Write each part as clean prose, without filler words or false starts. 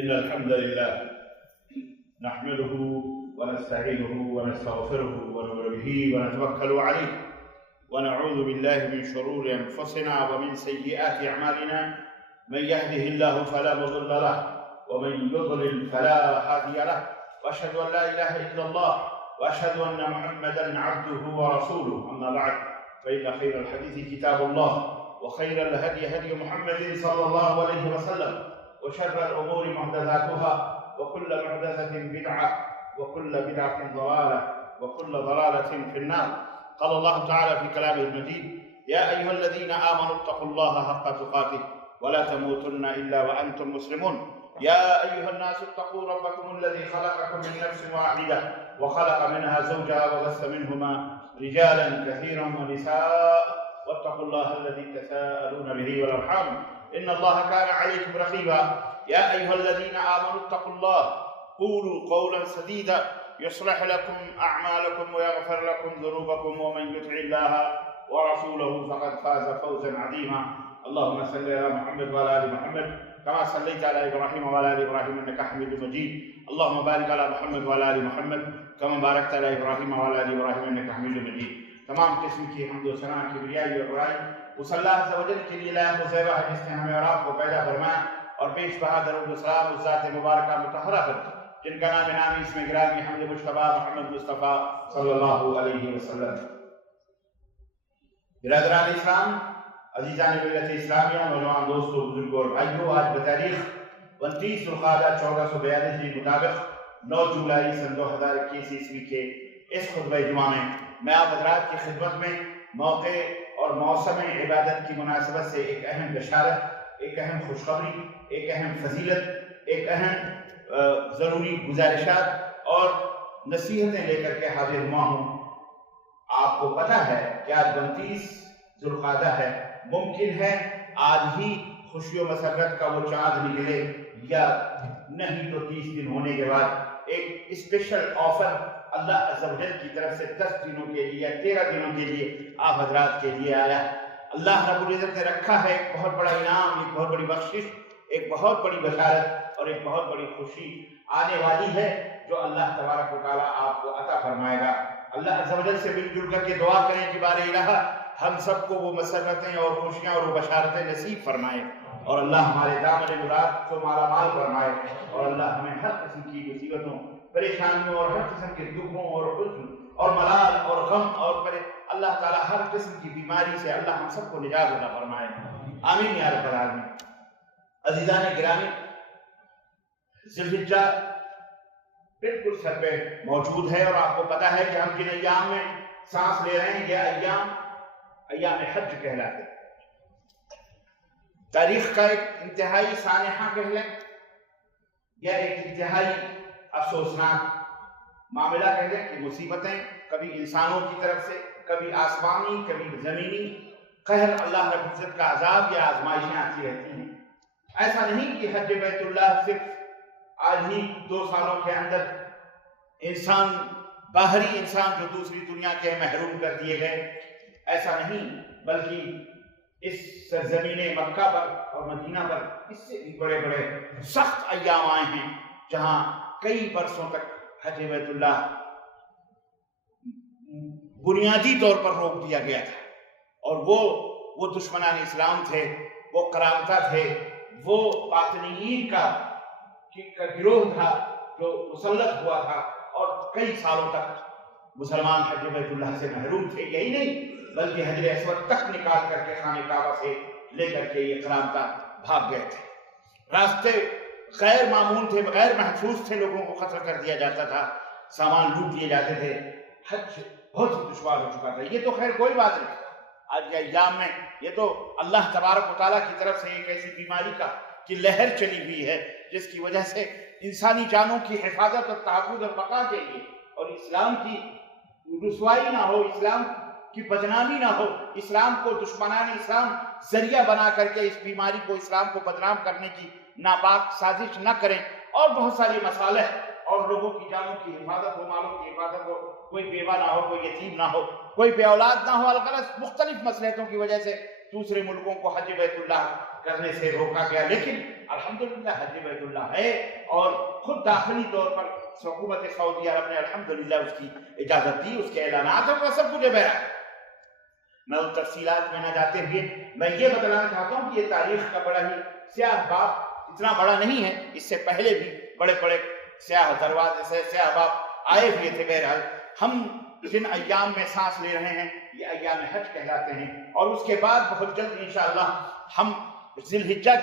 إن الحمد لله نحمده ونستعينه ونستغفره ونؤمن به ونتوكل عليه ونعوذ بالله من شرور أنفسنا ومن سيئات أعمالنا. من يهده الله فلا مضل له ومن يضلل فلا هادي له، وأشهد أن لا إله إلا الله وأشهد أن محمدا عبده ورسوله. أما بعد، فإن خير الحديث كتاب الله وخير الهدي هدي محمد صلى الله عليه وسلم، وشر الأمور محدثاتها وكل محدثة بدعة وكل بدعة ضلالة وكل ضلالة في النار. قال الله تعالى في كلامه المجيد: يا أيها الذين آمنوا اتقوا الله حق تقاته ولا تموتن إلا وأنتم مسلمون. يا أيها الناس اتقوا ربكم الذي خلقكم من نفس واحدة وخلق منها زوجها وبث منهما رجالا كثيرا ونساء، واتقوا الله الذي تساءلون به والأرحام إن الله كان عليكم رقيبا. يا أيها الذين آمنوا اتقوا الله قولوا قولا سديدا يصلح لكم أعمالكم ويغفر لكم ذنوبكم، ومن يطع الله ورسوله فقد فاز فوزا عظيما. اللهم صل على محمد وعلى آل محمد كما صليت على إبراهيم وعلى آل إبراهيم إنك حميد مجيد. اللهم بارك على محمد وعلى آل محمد كما باركت على إبراهيم وعلى آل إبراهيم إنك حميد مجيد. تمام قسم کی حمد و ثنا کی بریائی اور برائی اس اللہ عز و جل کے لیے لائق و زیبا ہے جس نے ہمیں اور آپ کو پیدا فرمایا، اور بیش بہا درود و سلام اس ذات مبارکہ مطہرہ پر جن کا نام نامی اس میں گرامی حمد مصطفیٰ محمد مصطفیٰ صلی اللہ علیہ وسلم. برادران اسلام، عزیزان ملت اسلامیہ، نوجوان دوستوں، بزرگوں اور بھائیوں، آج بتاریخ 29 ذوالقعدہ 1442 کے مطابق 9 جولائی سن 2021 عیسوی کے اس خطبہ جمعہ میں آپ حضرات کی خدمت میں موقع اور موسم عبادت کی مناسبت سے ایک اہم بشارت، ایک اہم خوشخبری، ایک اہم فضیلت، ایک اہم ضروری گزارشات اور نصیحتیں لے کر کے حاضر ہوا ہوں. آپ کو پتہ ہے کہ آج 29 ذوالقعدہ ہے. ممکن ہے آج ہی خوشی و مسرت کا وہ چاند نکلے، یا نہیں تو 30 دن ہونے کے بعد ایک اسپیشل آفر اللہ عز و جل کی طرف سے 10 دنوں کے لیے یا 13 دنوں کے لیے آپ حضرات کے لیے آیا. اللہ رب العزت نے رکھا ہے ایک بہت بڑا انعام، ایک بہت بڑی بخشش، ایک بہت بڑی بشارت اور ایک بہت بڑی خوشی آنے والی ہے جو اللہ تبارک و تعالیٰ آپ کو عطا فرمائے گا. اللہ عز و جل سے مل جل کر کے دعا کریں کہ بار الہ ہم سب کو وہ مسرتیں اور خوشیاں اور وہ بشارتیں نصیب فرمائے، اور اللہ ہمارے دامن مراد کو مالا مال فرمائے، اور اللہ ہمیں ہر قسم کی مصیبتوں، پریشانیوں اور ہر قسم کے دکھوں اور حزن اور ملال اور غم اور اللہ تعالیٰ ہر قسم کی بیماری سے اللہ ہم سب کو نجات عطا فرمائے. آمین یا رب العالمین. عزیزان گرامی، ذی الحجہ بالکل سر پہ موجود ہے، اور آپ کو پتا ہے کہ ہم جن ایام میں سانس لے رہے ہیں یہ ایام حج کہلاتے ہیں. تاریخ کا ایک انتہائی سانحہ کہہ لیں یا ایک انتہائی افسوسناک معاملہ کہہ لیں کہ مصیبتیں کبھی انسانوں کی طرف سے، کبھی آسمانی، کبھی زمینی قہر، اللہ رب العزت کا عذاب یا آزمائشیں آتی رہتی ہیں. ایسا نہیں کہ حج بیت اللہ صرف آج ہی 2 سالوں کے اندر انسان، باہری انسان جو دوسری دنیا کے محروم کر دیے گئے، ایسا نہیں، بلکہ اس سرزمین مکہ پر اور مدینہ پر اس سے بھی بڑے بڑے سخت ایام آئے ہیں جہاں کئی برسوں تک حج بیت اللہ بنیادی طور پر روک دیا گیا تھا، اور وہ دشمنان اسلام تھے، وہ کرامتہ تھے، وہ باطنیین کا گروہ تھا جو مسلط ہوا تھا، اور کئی سالوں تک مسلمان حج بیت اللہ سے محروم تھے. یہی نہیں بلکہ حجر اسود تک نکال کر کے خانہ کعبہ سے لے کر کے یہ کرامتہ بھاگ گئے تھے. راستے غیر معمول تھے، غیر محفوظ تھے، لوگوں کو قتل کر دیا جاتا تھا، سامان لوٹ لیے جاتے تھے. حج بہت ہی دشوار ہو چکا تھا. یہ تو خیر کوئی بات نہیں، آج کے ایام میں یہ تو اللہ تبارک و تعالیٰ کی طرف سے ایک ایسی بیماری کی لہر چلی ہوئی ہے جس کی وجہ سے انسانی جانوں کی حفاظت اور تحفظ اور بقا کے لیے، اور اسلام کی رسوائی نہ ہو، اسلام کی بدنامی نہ ہو، اسلام کو دشمنان اسلام ذریعہ بنا کر کے اس بیماری کو، اسلام کو بدنام کرنے کی ناپاک سازش نہ کریں، اور بہت ساری مصالح اور لوگوں کی جانوں کی حفاظت ہو، مالوں کی حفاظت ہو، کوئی بیوہ نہ ہو، کوئی یتیم نہ ہو، کوئی بے اولاد نہ ہو. الغرض مختلف مصلحتوں کی وجہ سے دوسرے ملکوں کو حج بیت اللہ کرنے سے روکا گیا، لیکن الحمدللہ حج بیت اللہ ہے، اور خود داخلی طور پر حکومت سعودی عرب نے الحمدللہ اس کی اجازت دی، اس کے اعلانات اور سب کچھ ہے بہرحال۔ میں ان تفصیلات میں نہ جاتے ہوئے میں یہ بتلانا چاہتا ہوں کہ یہ تاریخ کا بڑا ہی سیاہ باب اتنا بڑا نہیں ہے، اس سے پہلے بھی بڑے بڑے سیاہ دروازے سے سیاہ باب آئے ہوئے تھے۔ بہرحال ہم جن ایام میں سانس لے رہے ہیں یہ ایام حج کہلاتے ہیں، اور اس کے بعد بہت جلد انشاءاللہ ہم ذی الحجہ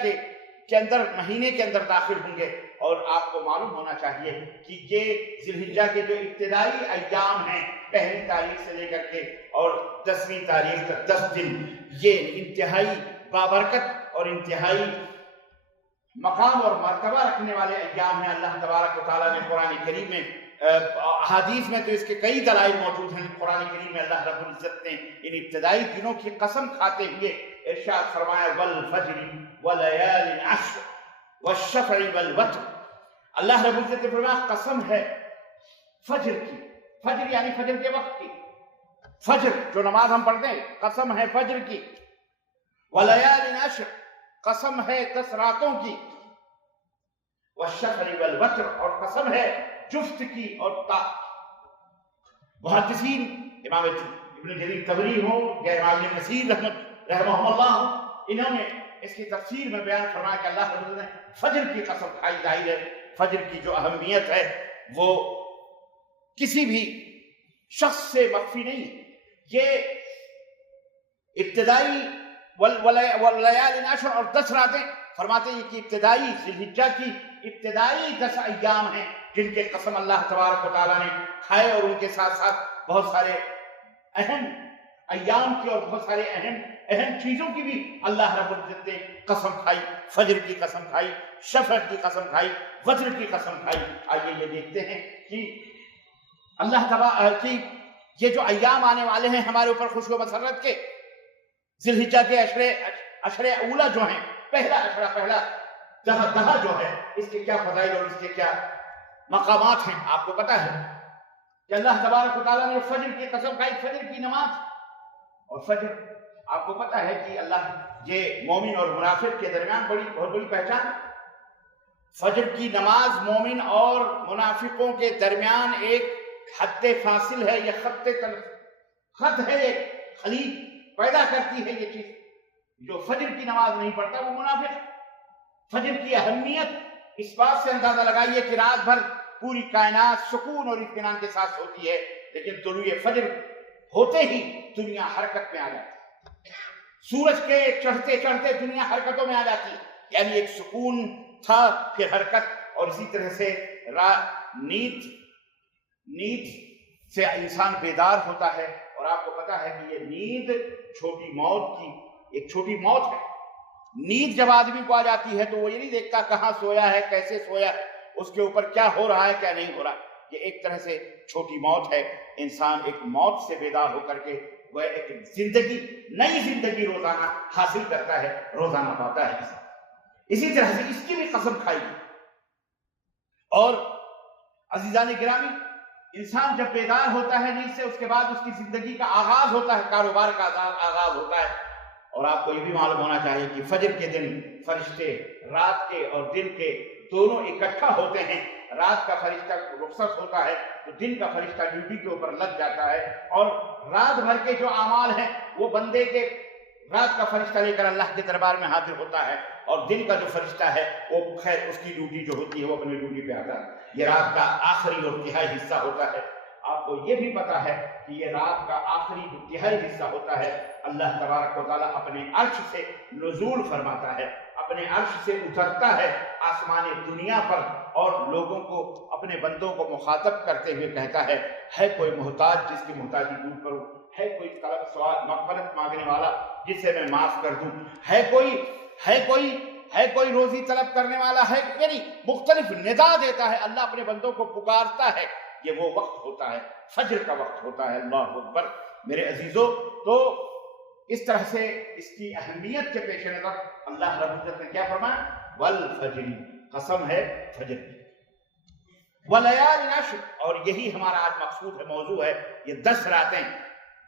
کے اندر مہینے کے اندر داخل ہوں گے، اور آپ کو معلوم ہونا چاہیے کہ یہ ذی الحجہ کے جو ابتدائی ایام ہیں، پہلی تاریخ سے لے کر کے اور 10ویں تاریخ تک 10 دن، یہ انتہائی بابرکت اور انتہائی مقام اور مرتبہ رکھنے والے ایام ہیں۔ اللہ تبارک و تعالیٰ نے قرآن کریم میں، احادیث میں تو اس کے کئی دلائل موجود ہیں، قرآن کریم میں اللہ رب العزت نے ان ابتدائی دنوں کی قسم کھاتے ہوئے ارشاد فرمایا والفجر ولیال عشر والشفع والوتر۔ اللہ رب العزت نے فرمایا قسم ہے فجر کی، فجر یعنی فجر کے وقت کی، فجر جو نماز ہم پڑھتے ہیں، قسم ہے فجر کی، ولیال عشر قسم ہے 10 راتوں کی، والشفع والوتر اور قسم ہے جفت کی اور تا۔ محدثین امام ابن جریر طبری ہو یا امام ابن کثیر رحمہ اللہ ہو، انہوں نے اس کی تفسیر میں بیان فرمایا کہ اللہ رب نے فجر کی قسم کھائی۔ ظاہر ہے فجر کی جو اہمیت ہے وہ کسی بھی شخص سے مخفی نہیں۔ یہ ابتدائی واللیال عشر اور 10 راتیں فرماتے ہیں کہ ابتدائی ذی الحجہ کی ابتدائی 10 ایام ہیں جن کے قسم اللہ تبارک و تعالیٰ نے کھائے، اور ان کے ساتھ ساتھ بہت سارے اہم ایام کی اور بہت سارے اہم چیزوں کی بھی اللہ رب العزت نے قسم کھائی۔ فجر کی قسم کھائی، شفع کی قسم کھائی، وتر کی قسم کھائی۔ آئیے یہ دیکھتے ہیں کہ اللہ تبارک کی یہ جو ایام آنے والے ہیں ہمارے اوپر خوشی و مسرت کے، ذی الحجہ کے عشر اولا جو ہیں، پہلا عشرہ، پہلا دہا جو ہے، اس کے کیا فضائل اور اس کے کیا مقامات ہیں آپ کو پتا ہے کہ اللہ تبارک و تعالیٰ نے فجر کی قسم کھائی، فجر کی نماز۔ اور فجر آپ کو پتا ہے کہ اللہ یہ مومن اور منافق کے درمیان بہت بڑی پہچان۔ فجر کی نماز مومن اور منافقوں کے درمیان ایک حد فاصل ہے، یہ خط ہے، ایک خلیج پیدا کرتی ہے یہ چیز۔ جو فجر کی نماز نہیں پڑھتا وہ منافق۔ فجر کی اہمیت اس بات سے اندازہ لگائیے کہ رات بھر پوری کائنات سکون اور اطمینان کے ساتھ ہوتی ہے، لیکن طلوع فجر ہوتے ہی دنیا حرکت میں آ جاتی ہے، سورج کے چڑھتے چڑھتے دنیا حرکتوں میں آ جاتی ہے، یعنی ایک سکون تھا پھر حرکت، اور اسی طرح سے نیند سے انسان بیدار ہوتا ہے۔ اور آپ کو پتا ہے کہ یہ نیند چھوٹی موت کی ایک چھوٹی موت ہے۔ نیند جب آدمی کو آ جاتی ہے تو وہ یہ نہیں دیکھتا کہاں سویا ہے، کیسے سویا ہے، اس کے اوپر کیا ہو رہا ہے کیا نہیں ہو رہا۔ یہ ایک طرح سے چھوٹی موت ہے۔ انسان ایک موت سے بیدار ہو کر کے وہ ایک نئی زندگی روزانہ حاصل کرتا ہے، روزانہ پاتا ہے۔ اسی طرح سے اس کی بھی قسم کھائی۔ اور عزیزان گرامی، انسان جب بیدار ہوتا ہے نیند سے، اس کے بعد اس کی زندگی کا آغاز ہوتا ہے، کاروبار کا آغاز ہوتا ہے۔ اور آپ کو یہ بھی معلوم ہونا چاہیے کہ فجر کے دن فرشتے رات کے اور دن کے دونوں اکٹھا ہوتے ہیں۔ رات کا فرشتہ رخصت ہوتا ہے تو دن کا فرشتہ ڈیوٹی کے اوپر لگ جاتا ہے، اور رات بھر کے جو اعمال ہیں وہ بندے کے رات کا فرشتہ لے کر اللہ کے دربار میں حاضر ہوتا ہے، اور دن کا جو فرشتہ ہے وہ خیر اس کی ڈیوٹی جو ہوتی ہے وہ اپنی ڈیوٹی پہ آتا ہے۔ یہ رات کا آخری اور تہائی حصہ ہوتا ہے۔ آپ کو یہ بھی پتا ہے کہ یہ رات کا آخری جو تہائی حصہ ہوتا ہے، اللہ تبارک و تعالیٰ اپنے عرش سے نزول فرماتا ہے، اپنے عرش سے اترتا ہے آسمان دنیا پر، اور لوگوں کو، اپنے بندوں کو مخاطب کرتے ہوئے کہتا ہے کوئی محتاج جس کی محتاجی دور کروں، ہے کوئی طلب سوال مغفرت مانگنے والا جسے میں معاف کر دوں، ہے کوئی روزی طلب کرنے والا ہے، یعنی مختلف ندا دیتا ہے، اللہ اپنے بندوں کو پکارتا ہے۔ یہ وہ وقت ہوتا ہے، فجر کا وقت ہوتا ہے۔ اللہ اکبر میرے عزیزوں، تو اس طرح سے اس کی اہمیت کے پیش نظر اللہ رب العزت نے کیا فرمایا؟ والفجر، قسم ہے فجر کی، ولیال عشر، اور یہی ہمارا آج مقصود ہے، موضوع ہے، یہ 10 راتیں۔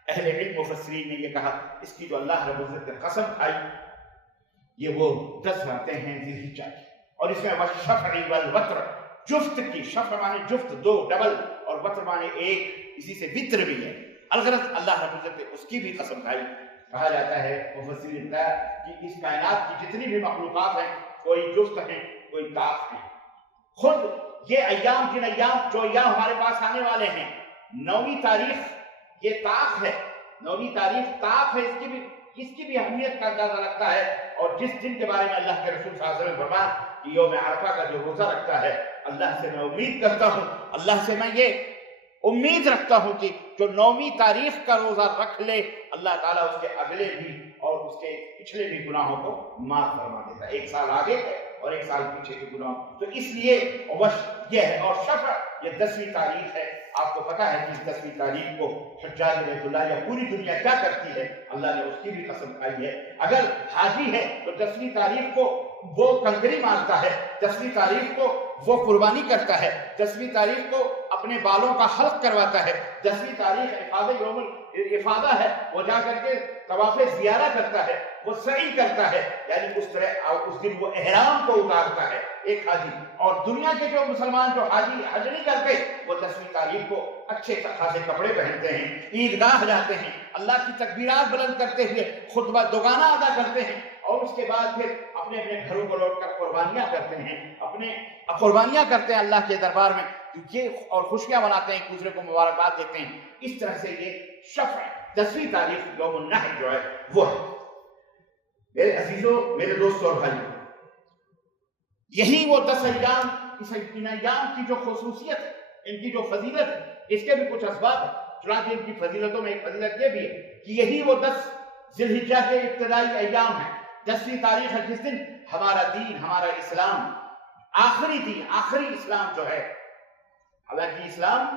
اہل علم مفسرین نے یہ کہا، اس کی جو اللہ رب العزت نے قسم کھائی یہ وہ 10 راتیں ہیں ذی الحجہ کی، اور اس میں والشفع والوتر، جفت کی، شفع مانے جفت 2 ڈبل، اور وتر مانے 1، اسی سے وطر بھی ہے۔ الغرض اللہ رب العزت نے اس کی بھی قسم کھائی۔ کہا جاتا ہے مفسرین کا کہ اس کائنات کی جتنی بھی مخلوقات ہیں کوئی جفت ہیں کوئی طاق ہیں۔ خود یہ ایام جن ایام جو ایام ہمارے پاس آنے والے ہیں، 9ویں تاریخ یہ طاق ہے، 9ویں تاریخ طاق ہے، اس کی بھی اہمیت کا اندازہ رکھتا ہے۔ اور جس دن کے بارے میں اللہ کے رسول صلی اللہ علیہ وسلم فرمایا کہ یوم عرفہ کا جو روزہ رکھتا ہے، اللہ سے میں امید کرتا ہوں، اللہ سے میں یہ امید رکھتا ہوں کہ جو 9ویں تاریخ کا روزہ رکھ لے، اللہ تعالیٰ اس کے اگلے بھی اور اس کے پچھلے بھی گناہوں کو معاف فرما دیتا ہے، 1 سال آگے اور 1 سال پیچھے کے گناہ۔ تو اس لیے یہ ہے، اور شفع یہ 10ویں تاریخ ہے۔ آپ کو پتا ہے کہ 10ویں تاریخ کو حجاج بیت اللہ یا پوری دنیا کیا کرتی ہے، اللہ نے اس کی بھی قسم کھائی ہے۔ اگر حاجی ہے تو 10ویں تاریخ کو وہ کنکری مارتا ہے، 10ویں تاریخ کو وہ قربانی کرتا ہے، 10ویں تاریخ کو اپنے بالوں کا حلق کرواتا ہے، 10ویں تاریخ افاضہ یوم الافاضہ ہے، وہ جا کر کے طواف زیارہ کرتا ہے، وہ سعی کرتا ہے، یعنی اس طرح اس دن وہ احرام کو اتارتا ہے ایک حاجی۔ اور دنیا کے جو مسلمان جو حاجی حج نہیں کرتے، وہ 10ویں تاریخ کو اچھے خاصے کپڑے پہنتے ہیں، عیدگاہ جاتے ہیں، اللہ کی تکبیرات بلند کرتے ہوئے خطبہ دوگانہ ادا کرتے ہیں، اور اس کے بعد پھر اپنے اپنے گھروں کو لوٹ کر قربانیاں کرتے ہیں، اپنے قربانیاں کرتے ہیں اللہ کے دربار میں، یہ اور خوشیاں مناتے ہیں، ایک دوسرے کو مبارکباد دیتے ہیں۔ اس طرح سے یہ شفع 10ویں تاریخ یوم النحر جو ہے وہ ہے۔ میرے عزیزوں، میرے دوستوں اور بھائیوں، یہی وہ 10 ایام، ان ایام کی جو خصوصیت ہے، ان کی جو فضیلت ہے، اس کے بھی کچھ اسباب ہیں۔ چنانچہ ان کی فضیلتوں میں ایک فضیلت یہ بھی ہے کہ یہی وہ 10 ذی الحجہ کے ابتدائی ایام ہیں، 10ویں تاریخ ہے جس دن ہمارا دین، ہمارا اسلام، آخری دین، آخری اسلام جو ہے، حالانکہ اسلام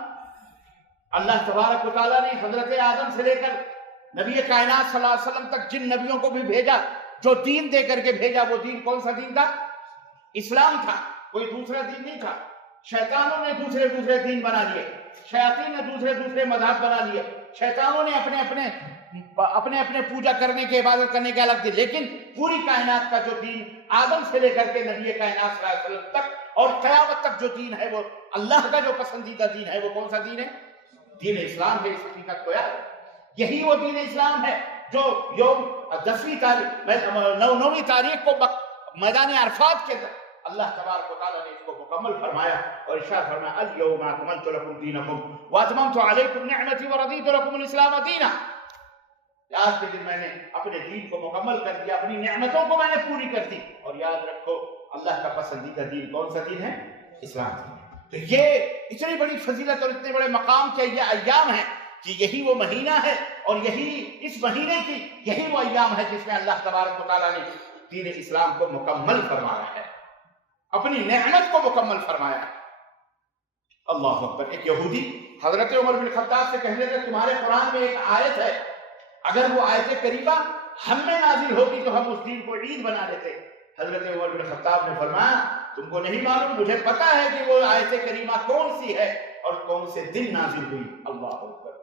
اللہ تبارک و تعالیٰ نے حضرت آدم سے لے کر نبی کائنات صلی اللہ علیہ وسلم تک جن نبیوں کو بھی بھیجا، جو دین دے کر کے بھیجا، وہ دین کون سا دین تھا؟ اسلام تھا، کوئی دوسرا دین نہیں تھا۔ شیطانوں نے دوسرے دین بنا لیے، شیاطین نے دوسرے مذہب بنا لیے، شیطانوں نے اپنے پوجا کرنے کے، عبادت کرنے کے الگ دین، لیکن پوری کائنات کا جو دین آدم سے لے کر کے نبی کائنات صلی اللہ علیہ وسلم تک اور قیامت تک جو دین ہے، وہ اللہ کا جو پسندیدہ دین ہے، وہ کون سا دین ہے؟ دین اسلام ہے۔ اس حقیقت کو یاد، یہی وہ دین اسلام ہے جو یوم 10ویں تاریخ 9ویں تاریخ کو میدان عرفات کے اندر اللہ تبارک و تعالیٰ نے اس کو مکمل فرمایا اور ارشاد فرمایا الیوم اکملت لکم دینکم واتممت علیکم نعمتی ورضیت لکم الاسلام دینا۔ آج کے دن میں نے اپنے دین کو مکمل کر دیا، اپنی نعمتوں کو میں نے پوری کر دی، اور یاد رکھو اللہ کا پسندیدہ دین کون سا دین ہے؟ اسلام دین۔ تو یہ اتنی بڑی فضیلت اور اتنے بڑے مقام کے یہ ایام ہیں کہ یہی وہ مہینہ ہے، اور یہی اس مہینے کی یہی وہ ایام ہے جس میں اللہ تبارک و تعالیٰ نے دین اسلام کو مکمل فرمایا ہے، اپنی نعمت کو مکمل فرمایا ہے۔ اللہ اکبر۔ ایک یہودی حضرت عمر بن خطاب سے کہنے لگا تمہارے قرآن میں ایک آیت ہے، اگر وہ آیت کریمہ ہم میں نازل ہوتی تو ہم اس دین کو عید بنا لیتے۔ حضرت عمر بن خطاب نے فرمایا تم کو نہیں معلوم، مجھے پتا ہے کہ وہ آیت کریمہ کون سی ہے اور کون سے دن نازل ہوئی۔ اللہ اکبر۔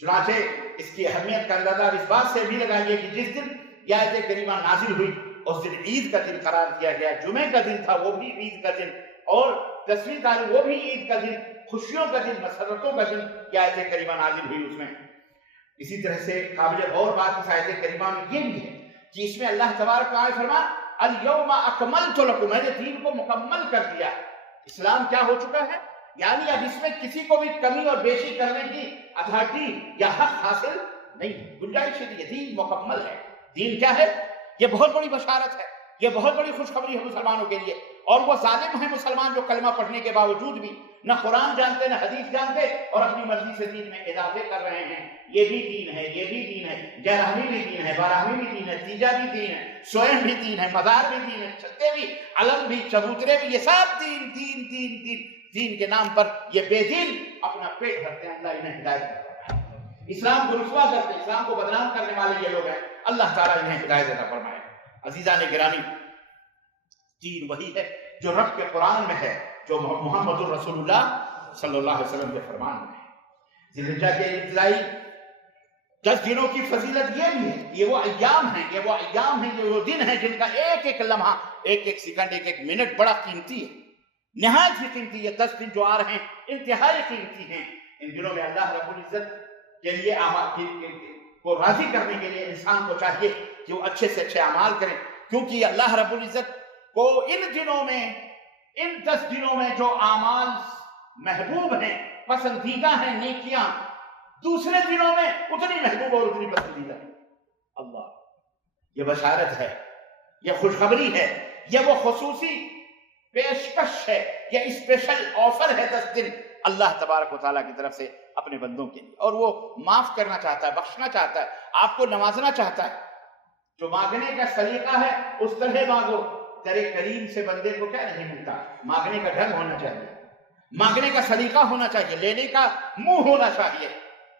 چنانچہ اس کی اہمیت کا اندازہ اس بات سے بھی لگائیے کہ جس دن یہ آیت کریمہ نازل ہوئی اس دن عید کا دن قرار دیا گیا، جمعے کا دن تھا، وہ بھی عید کا دن، اور 10ویں تاریخ وہ بھی عید کا دن، خوشیوں کا دن، مسرتوں کا دن یہ آیت کریمہ نازل ہوئی اس میں۔ اسی طرح سے قابل غور بات اس آیت کریمہ میں یہ بھی ہے کہ اس میں اللہ تبارک و تعالیٰ فرمایا الیوم اکملت لکم، میں نے دین کو مکمل کر دیا۔ اسلام کیا ہو چکا ہے؟ یعنی اب اس میں کسی کو بھی کمی اور بیشی کرنے کی اتھارٹی یا حق حاصل نہیں، گنجائش نہیں، یہ دین مکمل ہے۔ دین کیا ہے؟ یہ بہت بڑی بشارت ہے، یہ بہت بڑی خوشخبری ہے مسلمانوں کے لیے۔ اور وہ ظالم ہیں مسلمان جو کلمہ پڑھنے کے باوجود بھی نہ قرآن جانتے نہ حدیث جانتے اور اپنی مرضی سے دین میں اضافے کر رہے ہیں۔ یہ بھی دین ہے، یہ بھی دین ہے، 11ویں بھی دین ہے، 12ویں بھی دین ہے، تیجا بھی دین ہے، سوئم بھی دین ہے، مزار بھی دین ہے، چھتے بھی، علم بھی، چبوترے بھی، یہ سب دین دین دین دین دین کے نام پر یہ بے دین اپنا پیٹ بھرتے ہیں۔ اللہ انہیں ہدایت کرتا ہے، اسلام کو رسوا کرتے ہیں، اسلام کو بدنام کرنے والے یہ لوگ ہیں۔ اللہ تعالیٰ انہیں ہدایت عطا فرمائے۔ عزیزان گرامی، دین وہی ہے جو رب کے قرآن میں ہے، جو محمد الرسول اللہ صلی اللہ علیہ وسلم کے فرمان میں ہے۔ ذی الحجہ کے ابتدائی 10 دنوں کی فضیلت یہ بھی ہے، یہ وہ ایام ہیں، یہ وہ دن ہیں جن کا ایک ایک لمحہ، ایک ایک سیکنڈ، ایک ایک منٹ بڑا قیمتی ہے، نہایت ہی قیمتی ہے۔ 10 دن جو آ رہے ہیں انتہائی قیمتی ہیں۔ ان دنوں میں اللہ رب العزت کے لیے کو راضی کرنے کے لیے انسان کو چاہیے کہ وہ اچھے سے اچھے اعمال کریں، کیونکہ اللہ رب العزت کو ان 10 دنوں میں جو اعمال محبوب ہیں، پسندیدہ ہیں، نیکیاں دوسرے دنوں میں اتنی محبوب اور اتنی پسندیدہ ہے۔ اللہ، یہ بشارت ہے، یہ خوشخبری ہے، یہ وہ خصوصی پیشکش ہے، یہ اسپیشل آفر ہے 10 دن اللہ تبارک و تعالیٰ کی طرف سے اپنے بندوں کے لیے، اور وہ معاف کرنا چاہتا ہے، بخشنا چاہتا ہے، آپ کو نوازنا چاہتا ہے۔ جو مانگنے کا سلیقہ ہے اس طرح مانگو، در کریم سے بندے کو کیا نہیں ملتا؟ مانگنے کا ڈھنگ ہونا چاہیے، مانگنے کا سلیقہ ہونا چاہیے، لینے کا منہ ہونا چاہیے،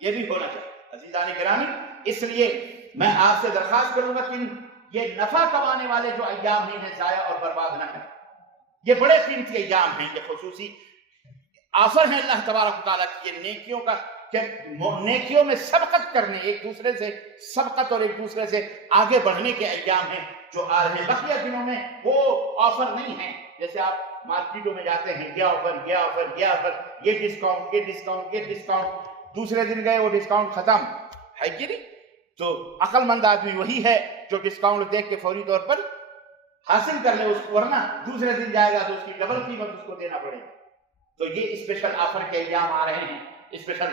یہ بھی ہونا چاہیے۔ عزیزان گرامی، اس لیے میں آپ سے درخواست کروں گا کہ یہ نفع کمانے والے جو ایام ہیں انہیں ضائع اور برباد نہ کریں۔ یہ بڑے قیمتی ایام ہیں، یہ خصوصی آفر ہے اللہ تبارک و تعالیٰ کی، یہ نیکیوں کا، کہ نیکیوں میں سبقت کرنے، ایک دوسرے سے سبقت اور ایک دوسرے سے آگے بڑھنے کے ایام ہیں جو آ رہے ہیں۔ بقیہ دنوں میں وہ آفر نہیں ہیں، جیسے آپ مارکیٹوں میں جاتے ہیں، یہ آفر، یہ آفر، یہ آفر، یہ ڈسکاؤنٹ، یہ ڈسکاؤنٹ، یہ ڈسکاؤنٹ، دوسرے دن گئے وہ ڈسکاؤنٹ ختم ہے کہ نہیں؟ تو عقل مند آدمی وہی ہے جو ڈسکاؤنٹ دیکھ کے فوری طور پر حاصل کر لے اس کو، ورنہ دوسرے دن جائے گا تو اس کی ڈبل قیمت اس کو دینا پڑے گا۔ تو یہ اسپیشل آفر کے ایام آ رہے ہیں، اسپیشل۔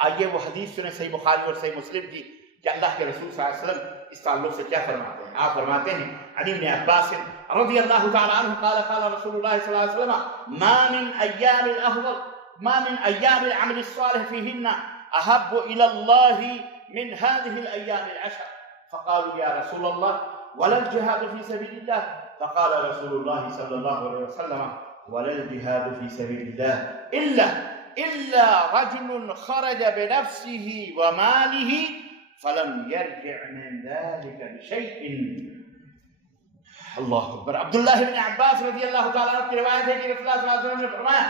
آئیے وہ حدیث سنیں صحیح بخاری اور صحیح مسلم کی، کہ اللہ کے رسول صلی اللہ علیہ وسلم اس تعلق سے کیا فرماتے ہیں۔ آپ فرماتے ہیں عن ابن عباس رضی اللہ تعالی عنہ قال قال رسول اللہ صلی اللہ علیہ وسلم ما من ایام العمل الصالح فيهن احب الى الله من هذه الايام العشر فقالوا يا رسول الله ولا الجهاد في سبيل الله فقال رسول الله صلى الله عليه وسلم ولا الجهاد في سبيل الله إلا رجل خرج بنفسه وماله فلم يرجع من ذلك بشيء۔ اللہ اکبر۔ عبداللہ بن عباس رضی اللہ تعالیٰ عنہ کی روایت ہے کہ رسول اللہ صلی اللہ علیہ وسلم نے فرمایا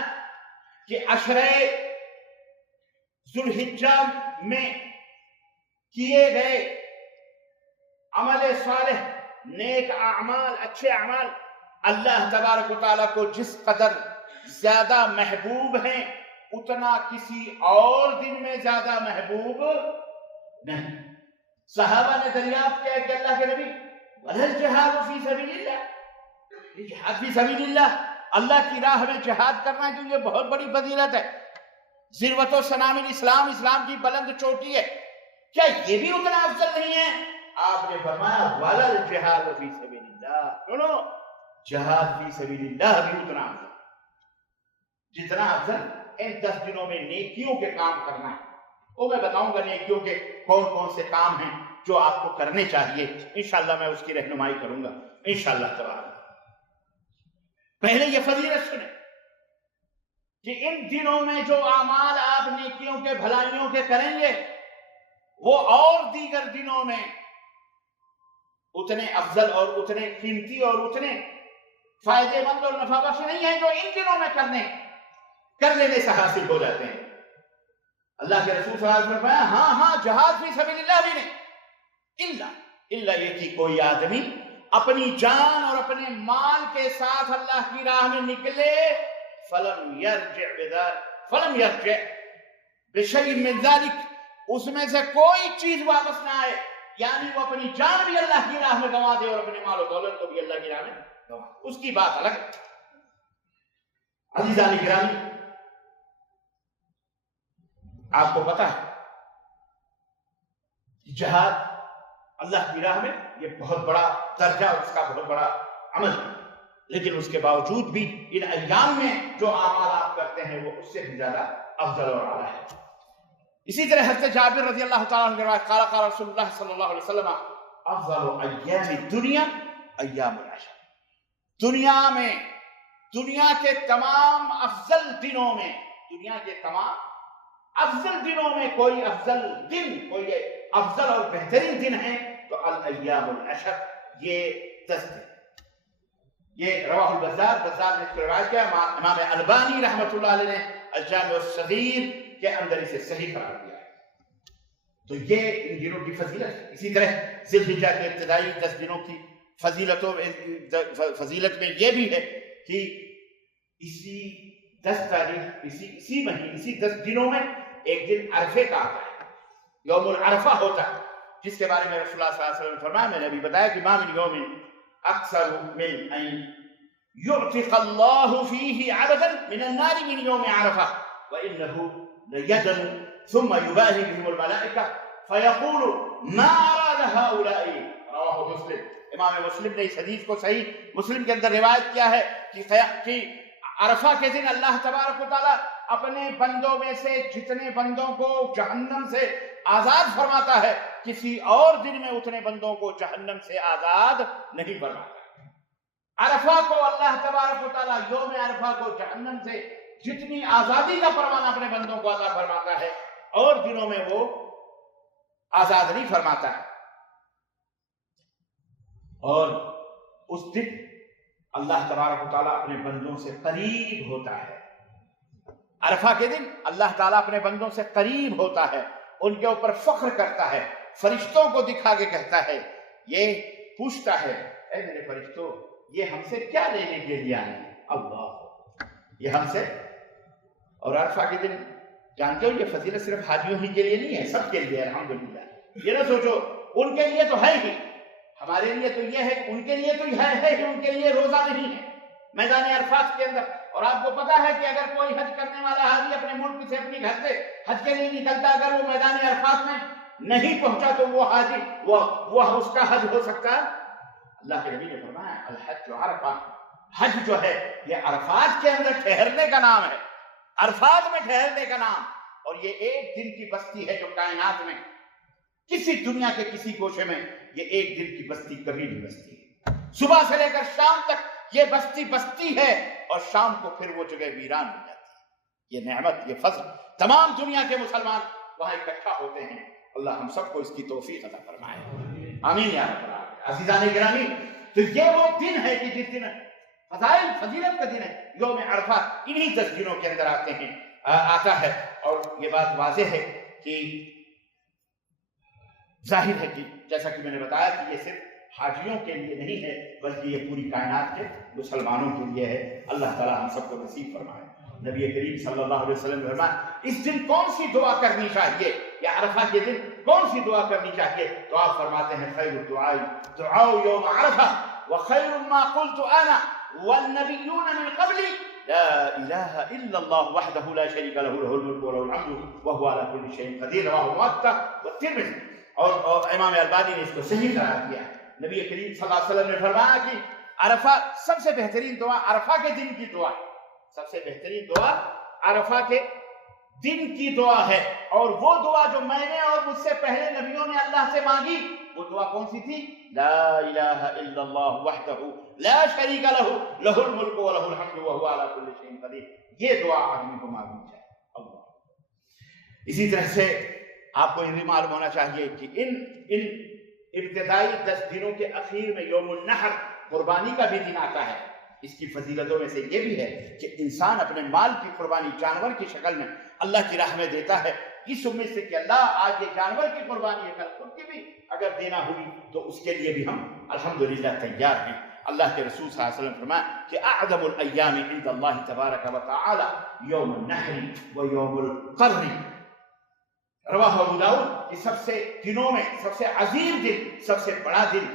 کہ عشرے ذوالحجہ میں کیے گئے عمل صالح، نیک اعمال، اچھے اعمال اللہ تبارک و تعالیٰ کو جس قدر زیادہ محبوب ہیں اتنا کسی اور دن میں زیادہ محبوب نہیں۔ صحابہ نے دریافت کیا کہ اللہ کے نبی وَلَا الْجِهَادُ فِي سَبِيلِ اللَّهِ، یہ جہاد فی سبیل اللہ، اللہ کی راہ میں جہاد کرنا ہے، تو یہ بہت بڑی فضیلت ہے، ذروۃ و سنام الاسلام، اسلام کی بلند چوٹی ہے، کیا یہ بھی اتنا افضل نہیں ہے؟ آپ نے فرمایا وَلَا الْجِهَادُ فِي سَبِيلِ اللَّهِ، سنو، جہاد فی سبیل اللہ بھی اتنا افضل، جتنا افضل ان 10 دنوں میں نیکیوں کے کام کرنا ہے۔ وہ میں بتاؤں گا نیکیوں کے کون کون سے کام ہیں جو آپ کو کرنے چاہیے، انشاءاللہ میں اس کی رہنمائی کروں گا انشاءاللہ تعالی۔ پہلے یہ فضیلت سنیں کہ ان دنوں میں جو اعمال آپ نیکیوں کے، بھلائیوں کے کریں گے وہ اور دیگر دنوں میں اتنے افضل اور اتنے قیمتی اور اتنے فائدے مند اور نفع بخش نہیں ہیں جو ان دنوں میں کر لینے سے حاصل ہو جاتے ہیں۔ اللہ کے رسول صلی اللہ علیہ وسلم نے فرمایا ہاں جہاد فی سبیل اللہ بھی نہیں، الا یہ کہ کوئی آدمی اپنی جان اور اپنے مال کے ساتھ اللہ کی راہ میں نکلے، فلم یرجع بشیء من ذلک، اس میں سے کوئی چیز واپس نہ آئے، یعنی وہ اپنی جان بھی اللہ کی راہ میں گنوا دے اور اپنے مال و دولت کو بھی اللہ کی راہ میں گنوا دے، اس کی بات الگ ہے۔ عزیزان گرامی، آپ کو پتا ہے جہاد اللہ کی راہ میں یہ بہت بڑا درجہ اور اس کا بہت بڑا عمل ہے، لیکن اس کے باوجود بھی ان ایام میں جو اعمال آپ کرتے ہیں وہ اس سے بھی زیادہ افضل اور اعلیٰ ہے۔ اسی طرح حضرت جابر رضی اللہ تعالیٰ عنہ روایت قال قال رسول اللہ صلی اللہ علیہ وسلم افضل ایام الدنیا ایام العشر، دنیا کے تمام افضل دنوں میں، دنیا کے تمام افضل دنوں میں کوئی افضل دن، کوئی افضل اور بہترین دن ہے تو الایام العشر، یہ 10 دن۔ یہ رواہ البزار، بزار نے اس کو روایت کیا، امام البانی رحمۃ اللہ علیہ نے الجامع الصغیر کے اندر اسے صحیح قرار دیا ہے۔ تو یہ ان دنوں کی فضیلت. اسی طرح ذی الحجہ کے ابتدائی 10 دنوں کی فضیلت میں یہ بھی ہے کہ اسی 10 تاریخ اسی 10 دنوں میں ایک دن عرفے کا آتا ہے، یوم العرفہ ہوتا ہے، جس کے بارے میں رسول اللہ صلی اللہ علیہ وسلم نے فرمایا، میں نے ابھی بتایا کہ ما من یوم اکثر من ان یعتق اللہ فیہ عبدا من النار من یوم عرفہ وانہ لیدن ثم یباہی بہم الملائکہ فیقول ما اراد ہؤلاء. رواہ مسلم. امام مسلم نے اس حدیث کو صحیح مسلم کے اندر روایت کیا ہے کہ عرفہ کے دن اللہ تبارک و تعالیٰ اپنے بندوں میں سے جتنے بندوں کو جہنم سے آزاد فرماتا ہے، کسی اور دن میں اتنے بندوں کو جہنم سے آزاد نہیں فرماتا. عرفہ کو اللہ تبارک و تعالیٰ یوم عرفہ کو جہنم سے جتنی آزادی کا پروانہ اپنے بندوں کو عطا فرماتا ہے، اور دنوں میں وہ آزاد نہیں فرماتا ہے. اور اس دن اللہ تبارک و تعالیٰ اپنے بندوں سے قریب ہوتا ہے. عرفہ کے دن اللہ تعالیٰ اپنے بندوں سے قریب ہوتا ہے، ان کے اوپر فخر کرتا ہے، فرشتوں کو دکھا کے کہتا ہے، یہ پوچھتا ہے، اے میرے فرشتوں، یہ ہم سے کیا لینے کے لیے آئے ہیں؟ اللہ، یہ ہم سے. اور عرفہ کے دن جانتے ہو یہ فضیلت صرف حاجیوں ہی کے لیے نہیں ہے، سب کے لیے. الحمدللہ. یہ نہ سوچو ان کے لیے تو ہے ہی، ہمارے لیے تو یہ ہے، ان کے لیے تو ہے ہی، ان کے لیے روزہ نہیں ہے میدان عرفات کے اندر. اور آپ کو پتا ہے کہ اگر کوئی حج کرنے والا حاجی اپنے ملک سے اپنی گھر سے حج کے لیے نکلتا، اگر وہ میدان عرفات میں نہیں پہنچا تو وہ حاجی وہ اس کا حج ہو سکتا ہے؟ اللہ کے نبی نے فرمایا الحج عرفہ، حج جو ہے یہ عرفات کے اندر ٹھہرنے کا نام ہے، عرفات میں ٹھہرنے کا نام. اور یہ ایک دن کی بستی ہے جو کائنات میں کسی دنیا کے کسی گوشے میں یہ ایک دن کی بستی کبھی نہیں بستی ہے. صبح سے لے کر شام تک یہ بستی بستی ہے، اور شام کو پھر وہ جگہ ویران ہو جاتی ہے. یہ نعمت، یہ فضل، تمام دنیا کے مسلمان وہاں اکٹھا ہوتے ہیں. اللہ ہم سب کو اس کی توفیق عطا فرمائے، آمین یا رب العالمین. عزیزان گرامی، تو یہ وہ دن ہے کہ جس دن فضائل فضیلت کا دن ہے، یوم عرفہ انہی 10 دنوں کے اندر آتا ہے. اور یہ بات واضح ہے کہ ظاہر ہے کہ جیسا کہ میں نے بتایا کہ یہ صرف حاجیوں کے لیے نہیں ہے، بلکہ یہ پوری کائنات کے مسلمانوں کے لیے ہے. اللہ تعالیٰ ہم سب کو نصیب فرمائے. نبی کریم صلی اللہ علیہ وسلم نے فرمایا اس دن کون سی دعا کرنی چاہیے، یا عرفہ کے دن کون سی دعا کرنی چاہیے؟ تو آپ فرماتے ہیں خیر الدعاء دعاء یوم عرفہ وخیر ما قلت انا والنبیون من قبلی لا الہ الا اللہ وحدہ لا شریک لہ لہ الملک وله الحمد وهو على كل شيء قدیر. رواه موطا والترمذی. اور امام البانی نے اس کو صحیح قرار دیا. نبی کریم صلی اللہ علیہ وسلم نے فرمایا کہ عرفہ سب سے بہترین دعا عرفہ کے دن کی دعا، سب سے بہترین دعا عرفہ کے دن کی دعا ہے. اور وہ دعا جو میں نے اور مجھ سے پہلے نبیوں نے اللہ سے مانگی، وہ دعا کون سی تھی؟ لا الہ الا اللہ وحدہ لا شریک لہ لہ الملک ولہ الحمد وہو علی کل شیء قدیر. یہ دعا آدمی کو مانگنی چاہیے. اللہ. اسی طرح سے آپ کو یہ بھی معلوم ہونا چاہیے کہ ان ابتدائی 10 دنوں کے اخیر میں یوم النحر قربانی کا بھی دن آتا ہے. اس کی فضیلتوں میں سے یہ بھی ہے کہ انسان اپنے مال کی قربانی جانور کی شکل میں اللہ کی راہ میں دیتا ہے، اس امید سے کہ اللہ آج یہ جانور کی قربانی ہے، کل خود کی بھی اگر دینا ہوئی تو اس کے لیے بھی ہم الحمدللہ تیار ہیں. اللہ کے رسول صلی اللہ علیہ وسلم فرمایا کہ اعظم الایام عند اللہ تبارک و تعالی یوم النحر و یوم القر. رواہ ابو داؤد کہ سب سے دنوں میں سب سے عظیم دن، سب سے بڑا دن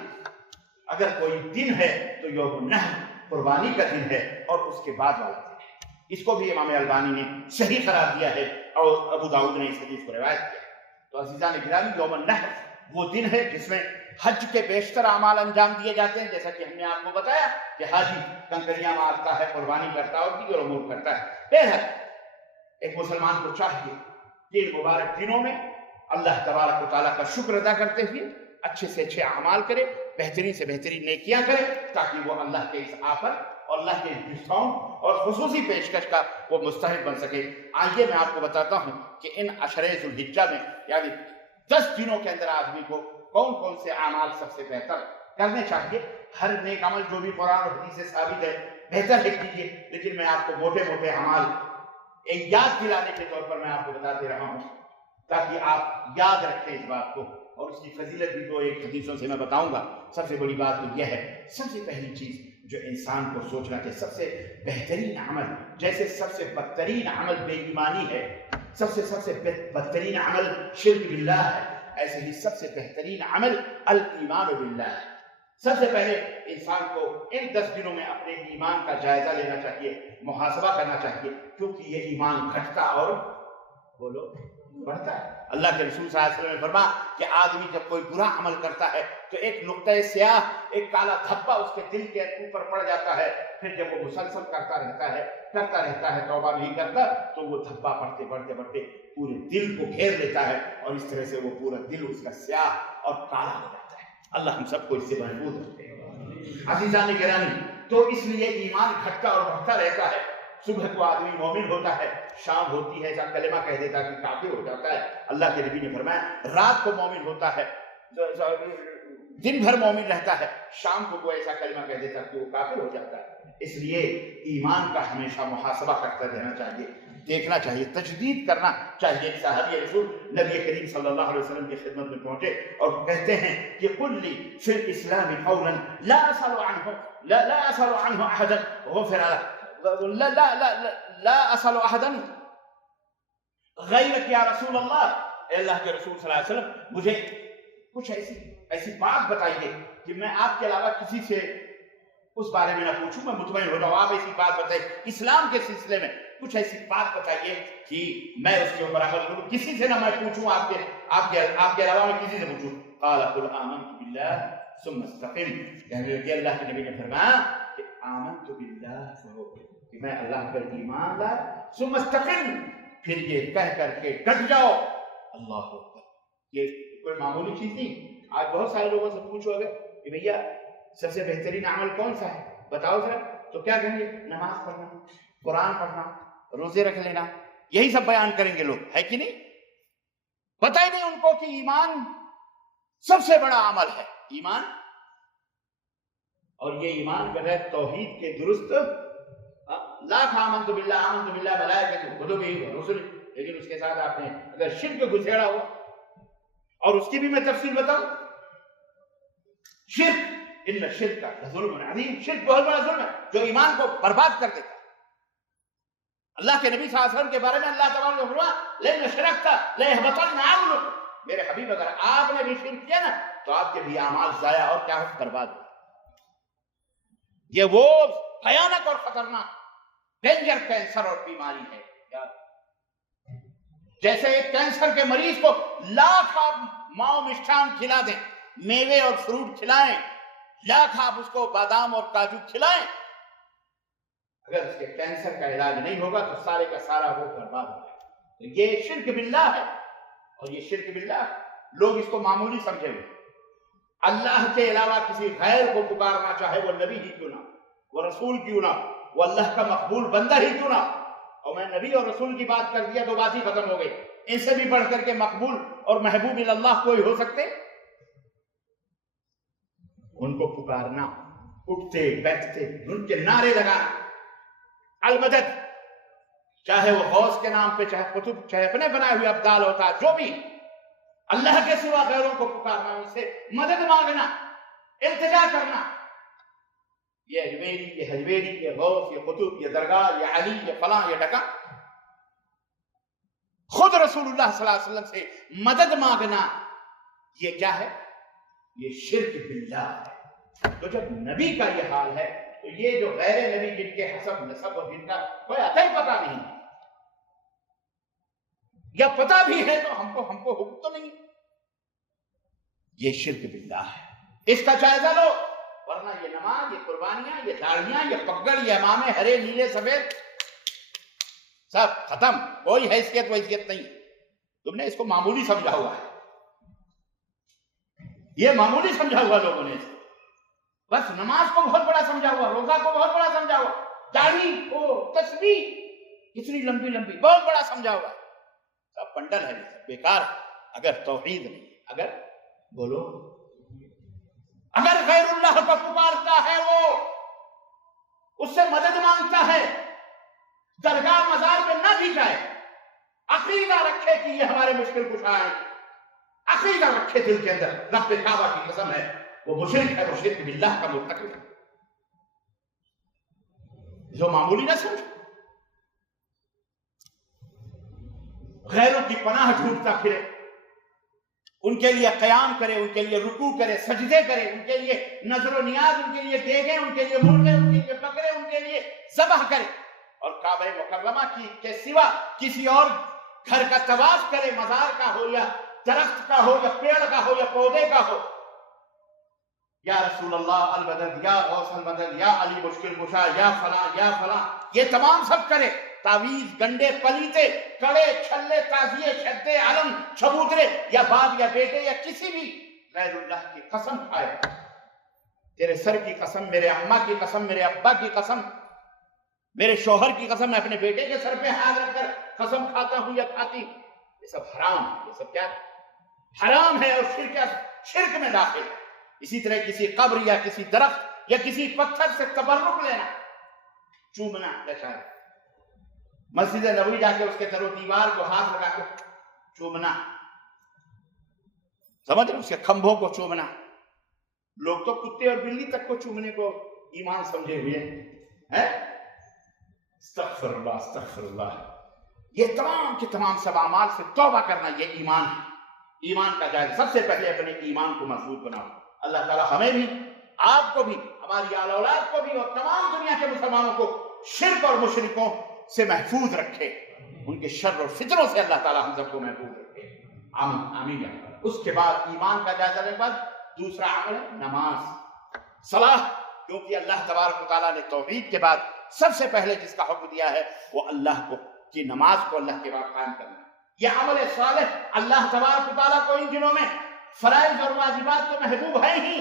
اگر کوئی دن ہے تو یوم النحر قربانی کا دن ہے، اور اس کے بعد والا دن ہے. اس کو بھی امام البانی نے صحیح قرار دیا ہے، اور ابو داؤد نے اس حدیث کو روایت کیا ہے. تو عزیزان گرامی، یوم النحر وہ دن ہے جس میں حج کے بیشتر اعمال انجام دیے جاتے ہیں، جیسا کہ ہم نے آپ کو بتایا کہ حاجی کنکریاں مارتا ہے، قربانی کرتا ہے اور دیگر امور کرتا ہے. بہرحال ایک مسلمان کو چاہیے کہ ان مبارک دنوں میں اللہ تبارک و تعالیٰ کا شکر ادا کرتے ہوئے اچھے سے اچھے اعمال کرے، بہترین سے بہترین نیکیاں کرے، تاکہ وہ اللہ کے اس آفر اور اللہ کے ڈسکاؤنٹ اور خصوصی پیشکش کا وہ مستحق بن سکے. آئیے میں آپ کو بتاتا ہوں کہ ان عشرے ذو الحجہ میں یعنی 10 دنوں کے اندر آدمی کو کون کون سے اعمال سب سے بہتر کرنے چاہیے. ہر نیک عمل جو بھی قرآن اور حدیث سے ثابت ہے بہتر لکھ دیجیے، لیکن میں آپ کو موٹے موٹے اعمال ایک یاد دلانے کے طور پر میں آپ کو بتاتے رہا ہوں. تاکہ آپ یاد رکھیں اس بات کو. اور اس کی فضیلت بھی تو ایک حدیثوں سے میں بتاؤں گا. سب سے بڑی بات تو یہ ہے، سب سے پہلی چیز جو انسان کو سوچنا کہ سب سے بہترین عمل، جیسے سب سے بدترین عمل بے ایمانی ہے، سب سے بدترین عمل شرک باللہ ہے، ایسے ہی سب سے بہترین عمل الایمان باللہ ہے. سب سے پہلے انسان کو ان 10 دنوں میں اپنے ایمان کا جائزہ لینا چاہیے، محاسبہ کرنا چاہیے، کیونکہ یہ ایمان گھٹتا اور بولو بڑھتا ہے. اللہ کے رسول صلی اللہ علیہ وسلم نے فرمایا کہ آدمی جب کوئی برا عمل کرتا ہے تو ایک نقطہ سیاہ، ایک کالا دھبا اس کے دل کے اوپر پڑ جاتا ہے. پھر جب وہ مسلسل کرتا رہتا ہے توبہ نہیں کرتا، تو وہ دھبا بڑھتے پورے دل کو گھیر لیتا ہے، اور اس طرح سے وہ پورا دل اس کا سیاہ اور کالا ہو جاتا ہے. اللہ ہم سب کو اس سے محفوظ رکھے. عزیزان گرامی، تو اس لیے ایمان گھٹتا اور بڑھتا رہتا ہے. صبح کو آدمی مومن ہوتا ہے، شام ہوتی ہے جب کلمہ کہہ دیتا ہے کہ کافر ہو جاتا ہے. اللہ کے نبی نے فرمایا رات کو مومن ہوتا ہے، دن بھر مومن رہتا ہے، شام کو وہ ایسا کلمہ کہہ دیتا ہے کہ وہ کافر ہو جاتا ہے. اس لیے ایمان کا ہمیشہ محاسبہ کرتا رہنا چاہیے، دیکھنا چاہیے، تجدید کرنا چاہیے. صحابی رسول نبی کریم صلی اللہ علیہ وسلم کی خدمت میں پہنچے اور کہتے ہیں کہ قل لی فی الاسلام قولا لا اسأل عنہ احدا غفر لا اسأل احدا غیرک یا رسول اللہ. اے اللہ کے رسول صلی اللہ علیہ وسلم، مجھے کچھ ایسی بات بتائیے کہ میں آپ کے علاوہ کسی سے اس بارے میں نہ پوچھوں، میں مطمئن ہو جاؤں. آپ ایسی بات بتائیے اسلام کے سلسلے میں، کچھ ایسی بات بتائیے کہ میں اس کے اوپر عمل کروں، کسی سے نہ میں پوچھوں، آپ کے علاوہ میں کسی سے پوچھوں. قال قل آمنت باللہ ثم استقم. کہنے لگے اللہ کے نبی نے فرمایا کہ آمنت باللہ کہ میں اللہ پر ایمان لایا، ثم استقم پھر یہ کہہ کر کے ڈٹ جاؤ. اللہ اکبر. یہ کوئی معمولی چیز نہیں. آج بہت سارے لوگوں سے پوچھو اگر کہ بھیا سب سے بہترین عمل کون سا ہے بتاؤ ذرا، تو کیا کہیں گے؟ نماز پڑھنا، قرآن پڑھنا، روزے رکھ لینا، یہی سب بیان کریں گے لوگ، ہے کہ نہیں؟ پتہ ہی نہیں ان کو کہ ایمان سب سے بڑا عمل ہے. ایمان، اور یہ ایمان بغیر توحید کے درست لاکھ آمنت باللہ ملائکۃ کتبہ ورسلہ، لیکن اس کے ساتھ آپ نے اگر شرک گھسیڑا ہو، اور اس کی بھی میں تفصیل بتاؤں، شرک ان الشرک لظلم عظیم، شرک بہت بڑا ظلم ہے جو ایمان کو برباد کر دیتا ہے. اللہ کے نبی صلی اللہ علیہ وسلم کے بارے میں اللہ تعالیٰ نے فرمایا لئن اشرکت لیحبطن عملک. میرے حبیب اگر آپ نے بھی شرک کیا نا تو آپ کے بھی اعمال ضائع اور کیا برباد ہو. یہ وہ بھیانک اور خطرناک ڈینجر کینسر اور بیماری ہے. جیسے ایک کینسر کے مریض کو لاکھ آپ ماؤ مشٹان کھلا دیں، میوے اور فروٹ کھلائیں، لاکھ آپ اس کو بادام اور کاجو کھلائیں، اگر اس کے کینسر کا علاج نہیں ہوگا تو سارے کا سارا وہ برباد ہو جائے گا. یہ شرک باللہ ہے، اور یہ شرک باللہ لوگ اس کو معمولی سمجھیں گے. اللہ کے علاوہ کسی غیر کو پکارنا، چاہے وہ نبی ہی کیوں نہ، وہ رسول کیوں نہ، وہ اللہ کا مقبول بندہ ہی کیوں نہ. اور میں نبی اور رسول کی بات کر دیا تو بات ہی ختم ہو گئی. ان سے بھی بڑھ کر کے مقبول اور محبوب اللہ کوئی ہو سکتے؟ ان کو پکارنا، اٹھتے بیٹھتے ان کے نعرے لگانا، المدد، چاہے وہ غوث کے نام پہ، چاہے قطب، چاہے اپنے بنائے ہوئے ابدال ہوتا، جو بھی، اللہ کے سوا غیروں کو پکارنا، ان سے مدد مانگنا، التجا کرنا. یہ اجمیری، یہ حجویری، یہ غوث، یہ قطب، یہ درگاہ، یہ علی، یہ فلاں، یہ ڈکا، خود رسول اللہ صلی اللہ علیہ وسلم سے مدد مانگنا، یہ کیا ہے؟ یہ شرک باللہ ہے. تو جب نبی کا یہ حال ہے تو یہ جو غیر نبی جن کے حسب نسب اور جن کا کوئی عطا ہی پتہ نہیں ہے، یا پتہ بھی ہے تو ہم کو حکم تو نہیں، یہ شرک باللہ ہے. اس کا جائزہ لو، ورنہ یہ نماز، یہ قربانیاں، یہ داڑیاں، یہ پگڑ، یہ امامے ہرے نیلے سفید، سب ختم. کوئی حیثیت وحیثیت نہیں. تم نے اس کو معمولی سمجھا ہوا ہے، یہ معمولی سمجھا ہوا لوگوں نے، بس نماز کو بہت بڑا سمجھا ہوا، روزہ کو بہت بڑا سمجھا ہوا، داڑھی کو، تسبیح اتنی لمبی لمبی بہت بڑا سمجھا ہوا. سب پنڈل ہے، بیکار ہے اگر توحید نہیں. اگر بولو، اگر غیر اللہ کو پکارتا ہے، وہ اس سے مدد مانگتا ہے، درگاہ مزار پہ نہ بھی جائے، عقیدہ رکھے کہ یہ ہمارے مشکل کشا ہیں، عقیدہ رکھے دل کے اندر، رب کعبہ کی قسم ہے وہ مشرک ہے، وہ شرک باللہ کا مرتکب ہے، جو معمولی نہ سمجھو، غیروں کی پناہ ڈھونڈتا پھرے، ان کے لیے قیام کرے، ان کے لیے رکوع کرے، سجدے کرے، ان کے لیے نظر و نیاز، ان کے لیے دیگیں، ان کے لیے مرغے، ان کے لیے بکرے، ان کے لیے ذبح کرے، اور کعبہ مکرمہ کے سوا کسی اور گھر کا طواف کرے، مزار کا ہو یا درخت کا ہو یا پیڑ کا ہو یا پودے کا ہو، یا رسول اللہ المدد، یا غوث المدد، یا علی مشکل کشا، یا فلاں یا فلاں، یہ تمام سب کرے، تعویذ، گنڈے، پلیتے، کڑے، چھلے، تازیے، شدے، علم، چبوترے، یا باپ یا بیٹے یا کسی بھی غیر اللہ کی قسم کھائے، تیرے سر کی قسم، میرے اماں کی قسم، میرے ابا کی قسم، میرے شوہر کی قسم، میں اپنے بیٹے کے سر پہ ہاتھ رکھ کر قسم کھاتا ہوں یا کھاتی ہوں، یہ سب حرام ہے، یہ سب کیا حرام ہے اور شرک میں داخل ہے۔ اسی طرح کسی قبر یا کسی درخت یا کسی پتھر سے تبرک لینا، چومنا، مسجد نبوی جا کے اس کے در و دیوار کو ہاتھ لگا کے چومنا، سمجھ رہے، اس کے کھمبوں کو چومنا، لوگ تو کتے اور بلی تک کو چومنے کو ایمان سمجھے ہوئے ہیں، استغفر اللہ استغفر اللہ۔ یہ تمام کے تمام سب اعمال سے توبہ کرنا، یہ ایمان ہے، ایمان کا جائزہ۔ سب سے پہلے اپنے ایمان کو مضبوط بناؤ۔ اللہ تعالیٰ ہمیں بھی، آپ کو بھی، ہماری آل اولاد کو بھی اور تمام دنیا کے مسلمانوں کو شرک اور مشرکوں سے محفوظ رکھے، ان کے شر اور فتنوں سے اللہ تعالیٰ ہم سب کو محفوظ رکھے، آمین آمین۔ اس کے بعد ایمان کا جائزہ لینے کے بعد دوسرا عمل ہے نماز، صلاح، کیونکہ اللہ تبارک و تعالیٰ نے توحید کے بعد سب سے پہلے جس کا حکم دیا ہے وہ اللہ کو کی نماز کو اللہ کے بعد قائم کرنا۔ یہ عمل صالح اللہ تبارک و تعالیٰ کو ان دنوں میں فرائض اور واجبات تو محبوب ہیں ہی،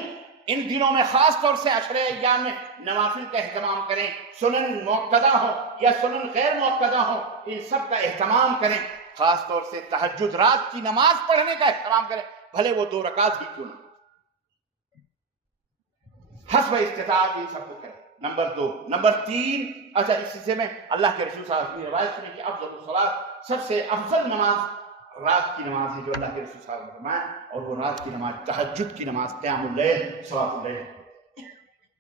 ان دنوں میں خاص طور سے عشر ایام میں نوافل کا اہتمام کریں، سنن مؤکدہ ہو یا سنن غیر مؤکدہ ہو، ان سب کا اہتمام کریں، خاص طور سے تہجد رات کی نماز پڑھنے کا اہتمام کریں، بھلے وہ 2 رکعت ہی کیوں نہ، حسب استطاعت ان سب کو کریں۔ نمبر 2، نمبر 3، اچھا اس سلسلے میں اللہ کے رسول صلی اللہ علیہ وسلم کی روایت سنیں کہ افضل الصلاۃ، سب سے افضل نماز رات کی نماز ہے جو اللہ کے رسول صلی اللہ علیہ وسلم فرمائے، اور وہ رات کی نماز تہجد کی نماز، قیام اللیل، صلاۃ اللیل،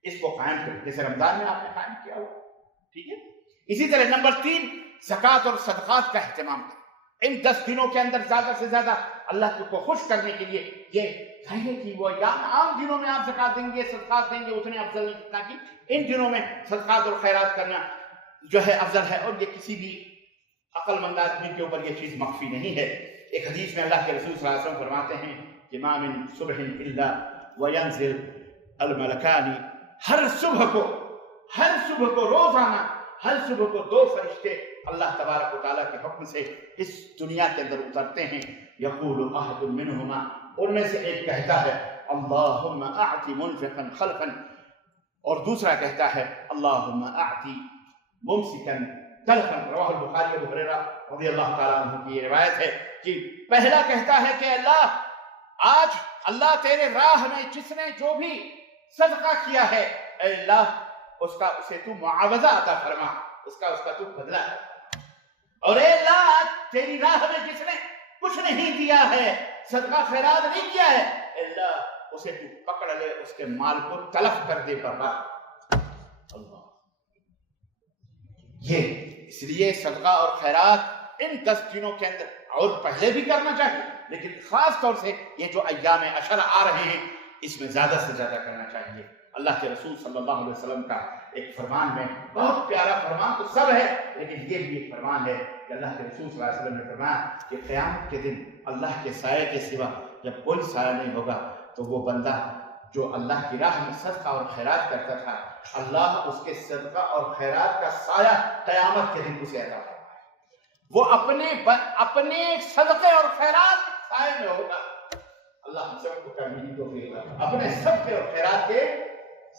اس کو قائم کریں جیسے رمضان میں آپ نے قائم کیا ہوا، ٹھیک ہے۔ اسی طرح نمبر 3، زکوٰۃ اور صدقات کا اہتمام کریں، ان 10 دنوں کے اندر زیادہ سے زیادہ اللہ کو خوش کرنے کے لیے یہ کہیے کہ وہ عام دنوں میں آپ زکوٰۃ دیں گے، صدقات دیں گے، اتنے افضل نہیں جتنا کہ ان دنوں میں صدقات اور خیرات کرنا جو ہے افضل ہے، اور یہ کسی بھی عقل مند آدمی کے اوپر یہ چیز مخفی نہیں ہے۔ ایک حدیث میں اللہ کے رسول صلی اللہ علیہ وسلم فرماتے ہیں کہ ما من صبح الا وینزل الملکان، ہر صبح کو روزانہ ہر صبح کو 2 فرشتے اللہ تبارک و تعالیٰ کے حکم سے اس دنیا کے اندر اترتے ہیں، یقول احد منہما، ان میں سے ایک کہتا ہے اللہم اعطی منفقا خلفا، اور دوسرا کہتا ہے اللہم اعطی ممسکا تلفا۔ رواہ البخاری، ابو ہریرہ رضی اللہ تعالیٰ عنہ کی یہ روایت ہے کہ پہلا کہتا ہے کہ اللہ، آج اللہ تیرے راہ میں جس نے جو بھی صدقہ کیا ہے، اے اللہ اسے تو معاوضہ عطا فرما، اس کا تو بدلہ ہے، اور اے اللہ تیری راہ میں جس نے کچھ نہیں دیا ہے، صدقہ خیرات نہیں کیا ہے، اے اللہ اسے تو پکڑ لے، اس کے مال کو تلف کر دے برباد۔ اللہ، یہ اس لیے صدقہ اور خیرات ان 10 دنوں کے اندر، اور پہلے بھی کرنا چاہیے، لیکن خاص طور سے یہ جو ایام عشر آ رہے ہیں اس میں زیادہ سے زیادہ کرنا چاہیے۔ اللہ کے رسول صلی اللہ علیہ وسلم کا ایک فرمان میں، بہت پیارا فرمان تو سب ہے لیکن یہ بھی ایک فرمان ہے کہ اللہ کے رسول صلی اللہ علیہ وسلم نے فرمایا کہ قیامت کے دن اللہ کے سائے کے سوا جب کوئی سایہ نہیں ہوگا تو وہ بندہ جو اللہ کی راہ میں صدقہ اور خیرات کرتا تھا، اللہ اس کے صدقہ اور خیرات کا سایہ قیامت کے دن اسے عطا فرمائے، وہ اپنے صدقے اور خیرات سائے میں ہوگا۔ اللہ ہم سب کو کرنے کی توفیق دے، اپنے صدقے اور خیرات کے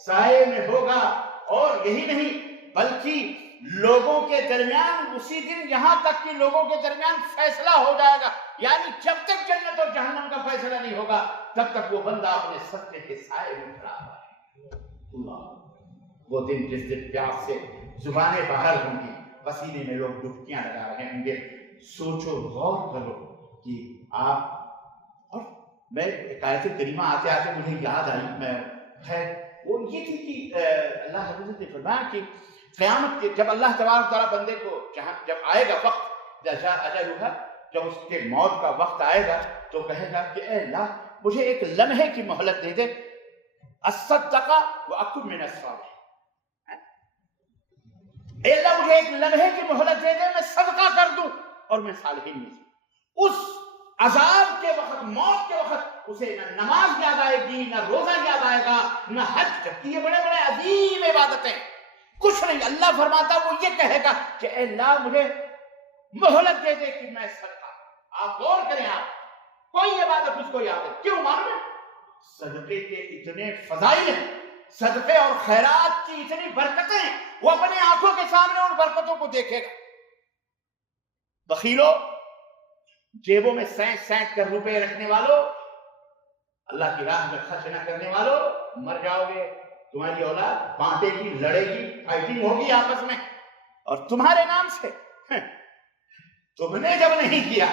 سائے میں ہوگا، اور یہی نہیں بلکہ لوگوں کے درمیان اسی دن یہاں تک کہ لوگوں کے درمیان فیصلہ ہو جائے گا، یعنی جب تک جنت اور جہنم کا فیصلہ نہیں ہوگا تب تک وہ بندہ اپنے صدقے کے سائے میں کھڑا ہے۔ اللہ، وہ دن جس دن پیاس سے زبانیں باہر ہوں گی، پسینے میں لوگ ڈبکیاں لگا رہے ہوں گے، سوچو، غور کرو کہ آپ، اور میں ایک آیت کریمہ آتے آتے مجھے یاد آئی، میں خیر وہ یہ تھی کہ اللہ حضرت نے فرمایا کہ قیامت کے جب اللہ تبارک تعالیٰ بندے کو جب آئے گا وقت اجلھا، جب اس کے موت کا وقت آئے گا تو کہے گا کہ اے اللہ مجھے ایک لمحے کی مہلت دے دے، اصدق واکن من الصالحین، اے اللہ مجھے ایک لمحے کی مہلت دے دے، میں صدقہ کر دوں اور میں صالحین میں سے۔ اس عذاب کے وقت، موت کے وقت اسے نہ نماز یاد آئے گی، نہ روزہ یاد آئے گا، نہ حج، جبکہ یہ بڑے بڑے عظیم عبادتیں، کچھ نہیں۔ اللہ فرماتا وہ یہ کہے گا کہ اے اللہ مجھے مہلت دے دے کہ میں صدقہ۔ آپ غور کریں، آپ کوئی عبادت اس کو یاد ہے، کیوں معلوم ہے؟ صدقے کے اتنے فضائل ہیں، صدقے اور خیرات کی اتنی برکتیں ہیں، وہ اپنے آنکھوں کے سامنے ان برکتوں کو دیکھے گا۔ بخیلو، جیبوں میں سینٹ سینٹ کر روپے رکھنے والوں، اللہ کی راہ میں خرچ نہ کرنے والوں، مر جاؤ گے، تمہاری اولاد بانٹے گی، لڑے گی، فائٹنگ ہوگی آپس میں، اور تمہارے نام سے تم نے جب نہیں کیا،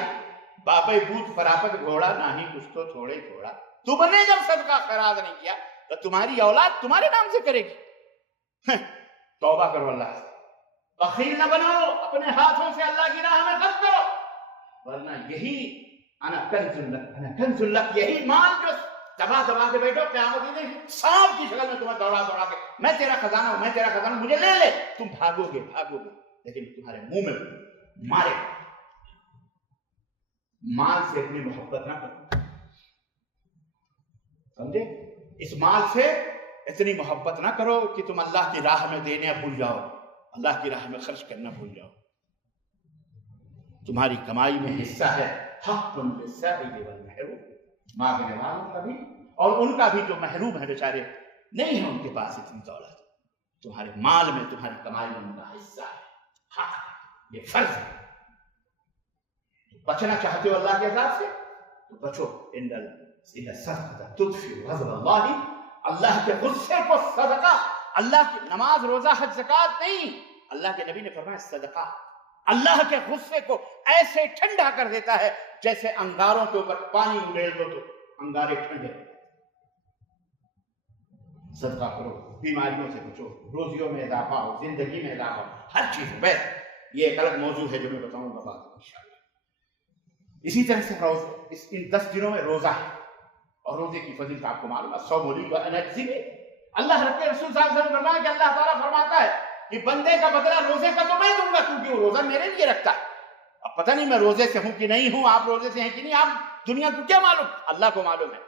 باپے بوت فراپت گھوڑا نہ ہی کچھ تو چھوڑے چھوڑا، تم نے جب صدقہ خیرات نہیں کیا تو تمہاری اولاد تمہارے نام سے کرے گی۔ توبہ کرو اللہ سے، بخیل نہ بنو، اپنے ہاتھوں سے اللہ کی راہ میں خرچ کرو، ورنہ یہی انا کنز لک، انا کنز لک، یہی مال جو دبا دبا کے بیٹھو، قیامت دن سانپ کی شکل میں تمہیں دوڑا دوڑا کے میں تیرا خزانہ ہوں، میں تیرا خزانہ ہوں، مجھے لے لے، تم بھاگو گے لیکن تمہارے منہ میں مارے۔ مال سے اتنی محبت نہ کرو، سمجھے؟ اس مال سے اتنی محبت نہ کرو کہ تم اللہ کی راہ میں دینا بھول جاؤ، اللہ کی راہ میں خرچ کرنا بھول جاؤ۔ تمہاری کمائی میں حصہ ہے، حق للسائل والمحروم، مانگنے والوں کا بھی اور ان کا بھی جو محروم ہے بیچارے، نہیں ہے ان کے پاس اتنی دولت، تمہارے مال میں، تمہاری کمائی میں ان کا حصہ ہے، حق ہے، یہ فرض ہے۔ بچنا چاہتے ہو اللہ کے عذاب سے تو بچو، ان الصدقہ تطفئ غضب اللہ، اللہ کے غصے کو صدقہ، اللہ کی نماز روزہ حج زکات نہیں، اللہ کے نبی نے فرمایا صدقہ اللہ کے غصے کو ایسے ٹھنڈا کر دیتا ہے جیسے انگاروں کے اوپر پانی اڈیل دو تو انگارے ٹھنڈے۔ صدقہ کرو، بیماریوں سے بچو، روزیوں میں اضافہ ہو، زندگی میں اضافہ ہو، ہر چیز میں۔ یہ ایک الگ موضوع ہے جو میں بتاؤں گا بعد میں انشاءاللہ۔ اسی طرح سے ان 10 دنوں میں روزہ ہے، اور روزے کی فضیلت آپ کو معلوم ہے، الصوم لی وانا اجزی بہ۔ اللہ رب کے رسول صلی اللہ علیہ وسلم فرمایا کہ اللہ تعالیٰ فرماتا ہے کہ بندے کا بدلہ روزے کا تو میں دوں گا، کیونکہ وہ روزہ میرے لیے رکھتا ہے۔ اب پتہ نہیں میں روزے سے ہوں کہ نہیں ہوں، آپ روزے سے ہیں کہ نہیں، آپ دنیا کو کیا معلوم، اللہ کو معلوم ہے،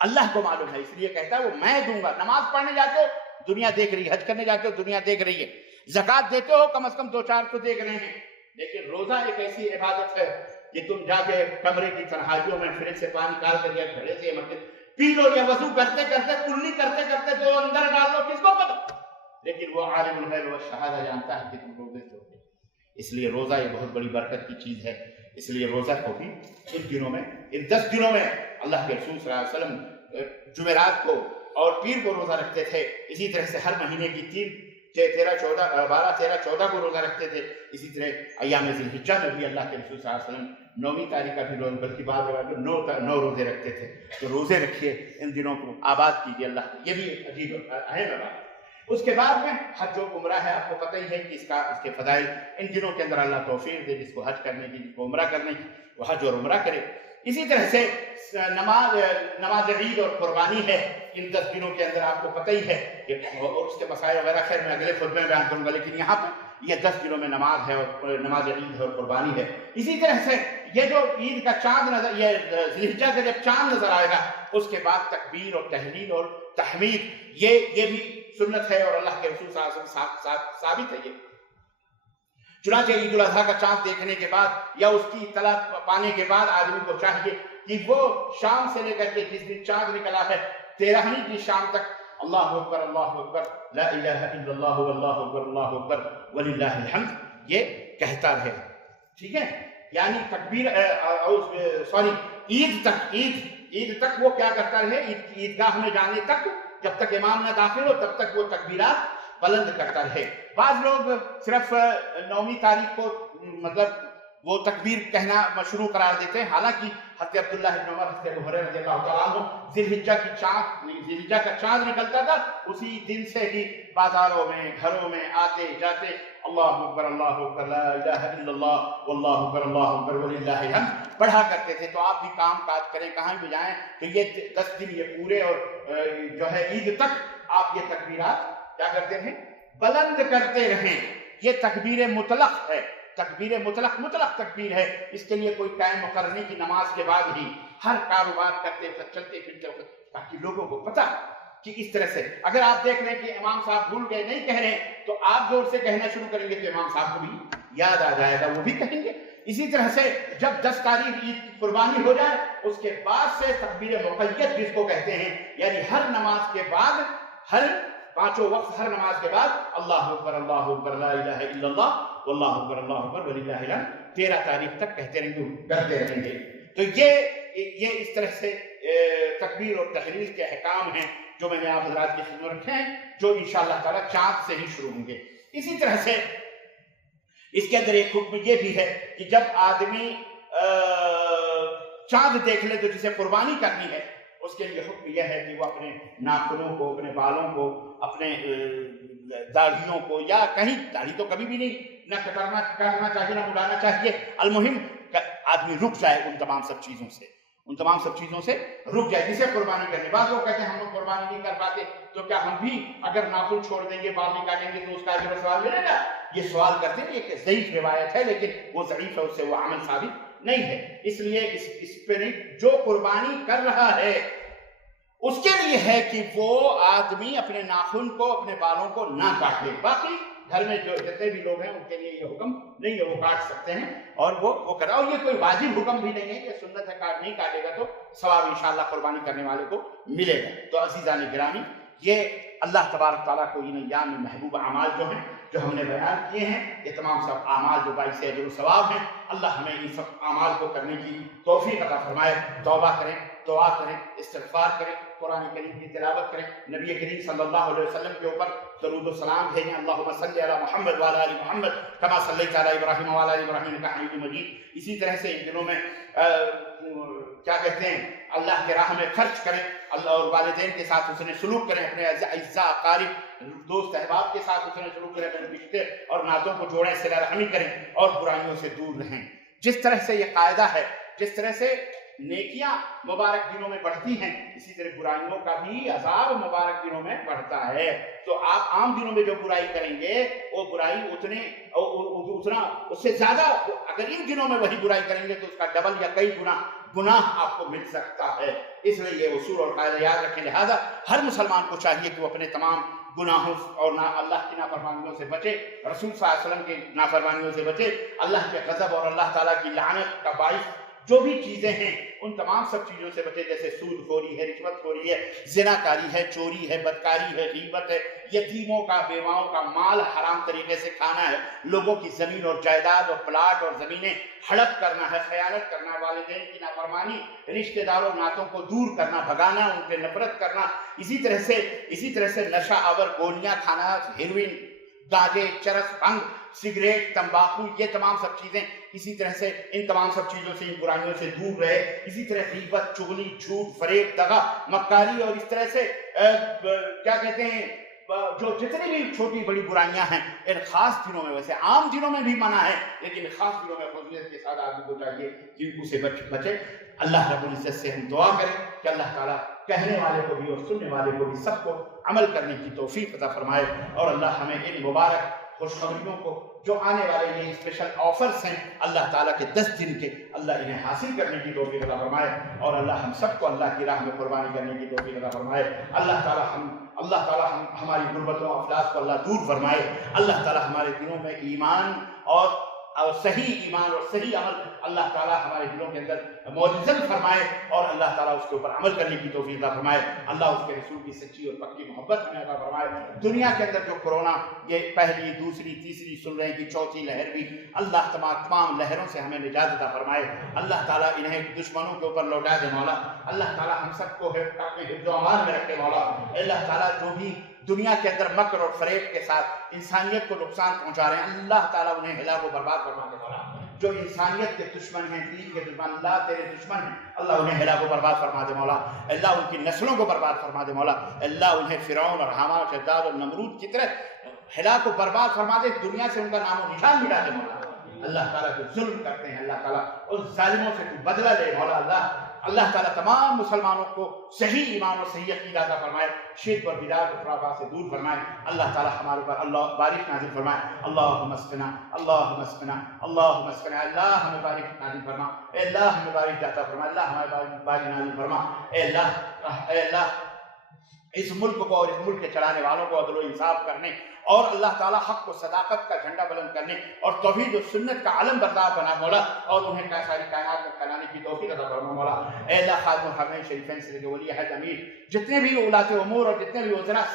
اللہ کو معلوم ہے، اس لیے کہتا ہے وہ میں دوں گا۔ نماز پڑھنے جاتے ہو دنیا دیکھ رہی ہے، حج کرنے جاتے ہو دنیا دیکھ رہی ہے، زکات دیتے ہو کم از کم 2-4 تو دیکھ رہے ہیں، لیکن روزہ ایک ایسی عبادت ہے کہ تم جا کے کمرے کی تنہائیوں میں فریج سے پانی نکال کر یا گھڑے سے پی لو، یا وضو کرتے کرتے کلی کرتے کرتے دو اندر ڈال لو، کس کو پتہ، لیکن وہ عالم الغیب والشہادہ جانتا ہے کہ تم روزے سے ہو۔ اس لیے روزہ یہ بہت بڑی برکت کی چیز ہے، اس لیے روزہ کو بھی ان دنوں میں، ان 10 دنوں میں اللہ کے رسول صلی اللہ علیہ وسلم جمعرات کو اور پیر کو روزہ رکھتے تھے، اسی طرح سے ہر مہینے کی 12-13-14 کو روزہ رکھتے تھے، اسی طرح ایام ذی الحجہ میں بھی اللہ کے رسول صلی اللہ علیہ وسلم 9ویں تاریخ کا بھی روزہ، بلکہ بعض روایت 9 روزے رکھتے تھے۔ تو روزے رکھیے، ان دنوں کو آباد کیجیے اللہ کو، یہ بھی ایک عجیب اہم بات ہے۔ اس کے بعد میں حج و عمرہ ہے، آپ کو پتہ ہی ہے کہ اس کے فضائل، ان دنوں کے اندر اللہ توفیق دے، جس کو حج کرنے کی، جس کو عمرہ کرنے کی، وہ حج اور عمرہ کرے۔ اسی طرح سے نماز عید اور قربانی ہے، ان 10 دنوں کے اندر آپ کو پتہ ہی ہے کہ، اور اس کے مسائل وغیرہ خیر میں اگلے خطبے میں بیان کروں گا، لیکن یہاں پہ یہ 10 دنوں میں نماز ہے اور نماز عید ہے اور قربانی ہے۔ اسی طرح سے یہ جو عید کا چاند نظر، یہ ذی الحجہ کا جب چاند نظر آئے گا، اس کے بعد تکبیر اور تحلیل اور تحمید، یہ بھی سنت ہے اور اللہ کے رسول صلی اللہ علیہ وسلم ثابت ہے یہ۔ چنانچہ عید الاضحیٰ کا چاند دیکھنے کے بعد یا اس کی اطلاع پانے کے بعد آدمی کو چاہیے کہ وہ شام سے لے کر کے جس دن چاند نکلا ہے 13ویں کی شام تک اللہ اکبر لا الہ الا اللہ واللہ اکبر اللہ اکبر وللہ الحمد یہ کہتا رہے، ٹھیک ہے؟ یعنی تکبیر عید تک وہ کیا کرتا رہے، عیدگاہ میں جانے تک، جب تک امام نہ داخل ہو تب تک وہ تکبیرات بلند کرتا رہے۔ بعض لوگ صرف 9ویں تاریخ کو مطلب وہ تکبیر کہنا مشروع قرار دیتے ہیں، حالانکہ حضرت عبداللہ بن عمر، حضرت ابو ہریرہ رضی اللہ تعالیٰ عنہ ذی الحجہ کا چاند نکلتا تھا، اسی دن سے ہی بازاروں میں گھروں میں آتے جاتے اللہ اکبر لا الہ الا اللہ واللہ اکبر وللہ الحمد پڑھا کرتے تھے۔ تو آپ بھی کام کاج کریں، کہاں بھی جائیں، تو یہ 10 دن یہ پورے اور جو ہے عید تک آپ یہ تکبیرات کیا کرتے رہیں، بلند کرتے رہیں۔ یہ تکبیر مطلق ہے، تکبیر مطلق تکبیر ہے، اس کے لیے کوئی ٹائم مقرر نہیں کہ نماز کے بعد ہی، ہر کاروبار کرتے وقت، چلتے پھرتے وقت، تاکہ لوگوں کو پتہ کہ اس طرح سے اگر آپ دیکھ رہے ہیں کہ امام صاحب بھول گئے نہیں کہہ رہے تو آپ زور سے کہنا شروع کریں گے تو امام صاحب کو بھی یاد آ جائے گا، وہ بھی کہیں گے۔ اسی طرح سے جب 10 تاریخ عید کی قربانی ہو جائے اس کے بعد سے تکبیر مقید جس کو کہتے ہیں، یعنی ہر نماز کے بعد، ہر 5 وقت ہر نماز کے بعد اللہ اکبر لا الہ الا اللہ واللہ اکبر وللہ الحمد 13 تاریخ تک کہتے رہیں گے۔ تو یہ اس طرح سے تکبیر اور تحلیل کے احکام ہیں جو میں نے آپ حضرات کی خدمت رکھے ہیں، جو انشاءاللہ تعالیٰ چاند سے ہی شروع ہوں گے۔ اسی طرح سے اس کے اندر ایک حکم یہ بھی ہے کہ جب آدمی چاند دیکھ لے تو جسے قربانی کرنی ہے اس کے لیے حکم یہ ہے کہ وہ اپنے ناخنوں کو، اپنے بالوں کو، اپنے داڑھیوں کو، یا کہیں داڑھی تو کبھی بھی نہیں نہ کرنا چاہیے نہ مڑانا چاہیے، المہم آدمی رک جائے ان تمام سب چیزوں سے رک جائے جسے قربانی کرنے۔ بعض لوگ کہتے ہیں ہم لوگ قربانی نہیں کر پاتے تو کیا ہم بھی اگر ناخن چھوڑ دیں گے، بال نہیں کاٹیں گے تو اس کا اجر و ثواب ملے گا؟ یہ سوال کرتے ہیں، ایک ضعیف روایت ہے، لیکن وہ ضعیف ہے، اس سے وہ عمل ثابت نہیں ہے، اس لیے اس پہ نہیں۔ جو قربانی کر رہا ہے اس کے لیے ہے کہ وہ آدمی اپنے ناخن کو، اپنے بالوں کو نہ کاٹے، باقی گھر میں جو جتنے بھی لوگ ہیں ان کے لیے یہ حکم نہیں ہے، وہ کاٹ سکتے ہیں اور وہ کرا، اور یہ کوئی واجب حکم بھی نہیں ہے کہ سنت ہے، نہیں کاٹے گا تو ثواب انشاءاللہ قربانی کرنے والے کو ملے گا۔ تو عزیزان گرامی، یہ اللہ تبارک تعالیٰ کو ان ایام میں محبوب اعمال جو ہیں، جو ہم نے بیان کیے ہیں، یہ تمام سب اعمال جو باعث اجر و ثواب ہیں، اللہ ہمیں ان سب اعمال کو کرنے کی توفیق عطا فرمائے۔ توبہ کریں، دعا کریں، استغفار کریں، قرآن کریم کی تلاوت کریں، نبی کریم صلی اللہ علیہ وسلم کے اوپر درود و سلام بھیجیں، اللہم صلی علی محمد وعلی آل محمد کما صلیت علی ابراہیم وعلی آل ابراہیم انک حمید مجید۔ اسی طرح سے ان دنوں میں کیا کہتے ہیں، اللہ کے راہ میں خرچ کریں، اللہ اور والدین کے ساتھ حسن سلوک کریں، اپنے اعزاء اقارب دوست احباب کے ساتھ حسن سلوک کریں، اپنے رشتے اور ناتوں کو جوڑیں، صلہ رحمی کریں اور برائیوں سے دور رہیں۔ جس طرح سے یہ قاعدہ ہے، جس طرح سے نیکیاں مبارک دنوں میں بڑھتی ہیں، اسی طرح برائیوں کا بھی عذاب مبارک دنوں میں بڑھتا ہے۔ تو آپ عام دنوں میں جو برائی کریں گے وہ برائی اتنا اس سے زیادہ، اگر ان دنوں میں وہی برائی کریں گے تو اس کا ڈبل یا کئی گناہ آپ کو مل سکتا ہے۔ اس لیے یہ اصول اور قاعدہ یاد رکھیں، لہذا ہر مسلمان کو چاہیے کہ وہ اپنے تمام گناہوں اور اللہ کی نافرمانیوں سے بچے، رسول صلی اللہ علیہ وسلم کی نافرمانیوں سے بچے، اللہ کے غضب اور اللہ تعالیٰ کی لعنت کا باعث جو بھی چیزیں ہیں ان تمام سب چیزوں سے بچے، جیسے سود خوری ہے، رشوت خوری ہے، زنا کاری ہے، چوری ہے، بدکاری ہے، غیبت ہے، یتیموں کا، بیواؤں کا مال حرام طریقے سے کھانا ہے، لوگوں کی زمین اور جائیداد اور پلاٹ اور زمینیں ہڑپ کرنا ہے، خیانت کرنا ہے، والدین کی نافرمانی، رشتہ داروں ناتوں کو دور کرنا، بھگانا، ان پہ نفرت کرنا، اسی طرح سے نشہ آور گولیاں کھانا، ہیروئن، گاجے، چرس، بھنگ، سگریٹ، تمباکو، یہ تمام سب چیزیں، اسی طرح سے ان تمام سب چیزوں سے، ان برائیوں سے دور رہے۔ اسی طرح غیبت، چغلی، جھوٹ، فریب، دغا، مکاری اور اس طرح سے کیا کہتے ہیں، جو جتنی بھی چھوٹی بڑی برائیاں ہیں، ان خاص دنوں میں، ویسے عام دنوں میں بھی منع ہے لیکن خاص دنوں میں خصوصیت کے ساتھ آدمی کو چاہیے جن کو سے بچے۔ اللہ رب العزت سے ہم دعا کریں کہ اللہ تعالیٰ کہنے والے کو بھی اور سننے والے کو بھی سب کو عمل کرنے کی توفیق عطا فرمائے، اور اللہ ہمیں ان مبارک خوشخبریوں کو جو آنے والے یہ اسپیشل آفرز ہیں اللہ تعالیٰ کے 10 دن کے، اللہ انہیں حاصل کرنے کی توفیق عطا فرمائے، اور اللہ ہم سب کو اللہ کی راہ میں قربانی کرنے کی توفیق عطا فرمائے۔ اللہ تعالیٰ ہماری غربتوں و افلاس کو اللہ دور فرمائے۔ اللہ تعالیٰ ہمارے دلوں میں ایمان اور صحیح ایمان اور صحیح عمل اللہ تعالیٰ ہمارے دلوں کے اندر موجزن فرمائے، اور اللہ تعالیٰ اس کے اوپر عمل کرنے کی توفیق عطا فرمائے۔ اللہ اس کے رسول کی سچی اور پکی محبت ہمیں عطا فرمائے۔ دنیا کے اندر جو کورونا، یہ پہلی، دوسری، تیسری، سن رہے ہیں کہ چوتھی لہر بھی، اللہ تمام لہروں سے ہمیں نجات عطا فرمائے۔ اللہ تعالیٰ انہیں دشمنوں کے اوپر لوٹا دے مولا۔ اللہ تعالیٰ ہم سب کو اپنے حفظ و امان میں رکھے مولا۔ اللہ تعالیٰ جو بھی دنیا کے اندر مکر اور فریب کے ساتھ انسانیت کو نقصان پہنچا رہے ہیں، اللہ تعالیٰ انہیں ہلاک و برباد فرما دے مولا۔ جو انسانیت کے دشمن ہیں، دین کے دشمن، اللہ تیرے دشمن ہیں، اللہ انہیں ہلاک و برباد فرما دے مولا، اللہ ان کی نسلوں کو برباد فرما دے مولا، اللہ انہیں فرعون اور حامان اور شداد اور نمرود کی طرح ہلاک و برباد فرما دے، دنیا سے ان کا نام و نشان مٹا دے مولا۔ اللہ تعالیٰ جو ظلم کرتے ہیں اللہ تعالیٰ اس ظالموں سے تو بدلہ لے مولا۔ اللہ تعالیٰ تمام مسلمانوں کو صحیح ایمان اور صحیح عقیدہ عطا فرمائے، شرک اور بدعت اور خرافات سے دور فرمائے۔ اللہ تعالیٰ ہمارے اوپر اللہ بارش نازل فرمائے، اللہم اسقنا اللہم اسقنا اللہم اسقنا، اللہ ہمیں بارش نازل فرما، اے اللہ ہمیں بارش عطا فرما، اللہ ہمیں بارش نازل فرما، اے اللہ اس ملک کو اور اس ملک کے چلانے والوں کو عدل و انصاف کرنے اور اللہ تعالیٰ حق و صداقت کا جھنڈا بلند کرنے اور توحید و سنت کا علم بردار بنا مولا، اور انہیں ساری کائنات میں پھیلانے کی توفیق عطا فرما مولا۔ اے اللہ خادم الحرمین شریفین سے کے ولی عہد امیر، جتنے بھی اولاۃ امور اور جتنے بھی وزراء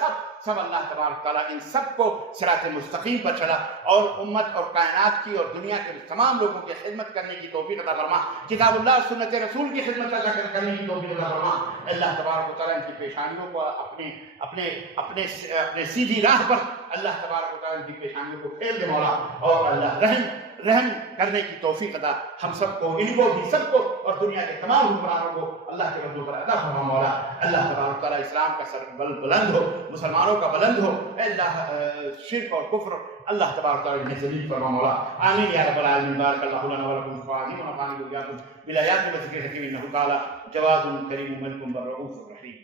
سب اللہ تبارک تعالیٰ ان سب کو صراط مستقیم پر چلا اور امت اور کائنات کی اور دنیا کے تمام لوگوں کی خدمت کرنے کی توفیق عطا فرما، کتاب اللہ اور سنت رسول کی خدمت کرنے کی توفیق عطا فرما۔ اللہ تبارک تعالیٰ ان کی پیشانیوں کو اپنے سیدھی راہ پر اللہ تبارک و تعالیٰ ان کی پیشانیوں کو پھیر دے مولا، اور اللہ رحم کرنے کی توفیق عطا ہم سب کو، ان کو بھی سب کو، اور دنیا کے تمام حکمرانوں کو اللہ کے بندوں پر عطا فرما مولا۔ اللہ تبارک و تعالیٰ اسلام کا سر بلند ہو، مسلمانوں کا بلند ہو، اے اللہ شرک اور کفر اللہ تبارک و تعالیٰ انہیں ذلیل فرما مولا۔ آمین یا رب العالمین۔ بارک اللہ لنا ولکم فی القرآن ونفعنی وإياکم بالآیات والذکر الحکیم، انہ تعالیٰ جواد کریم ملک بر رؤوف رحیم۔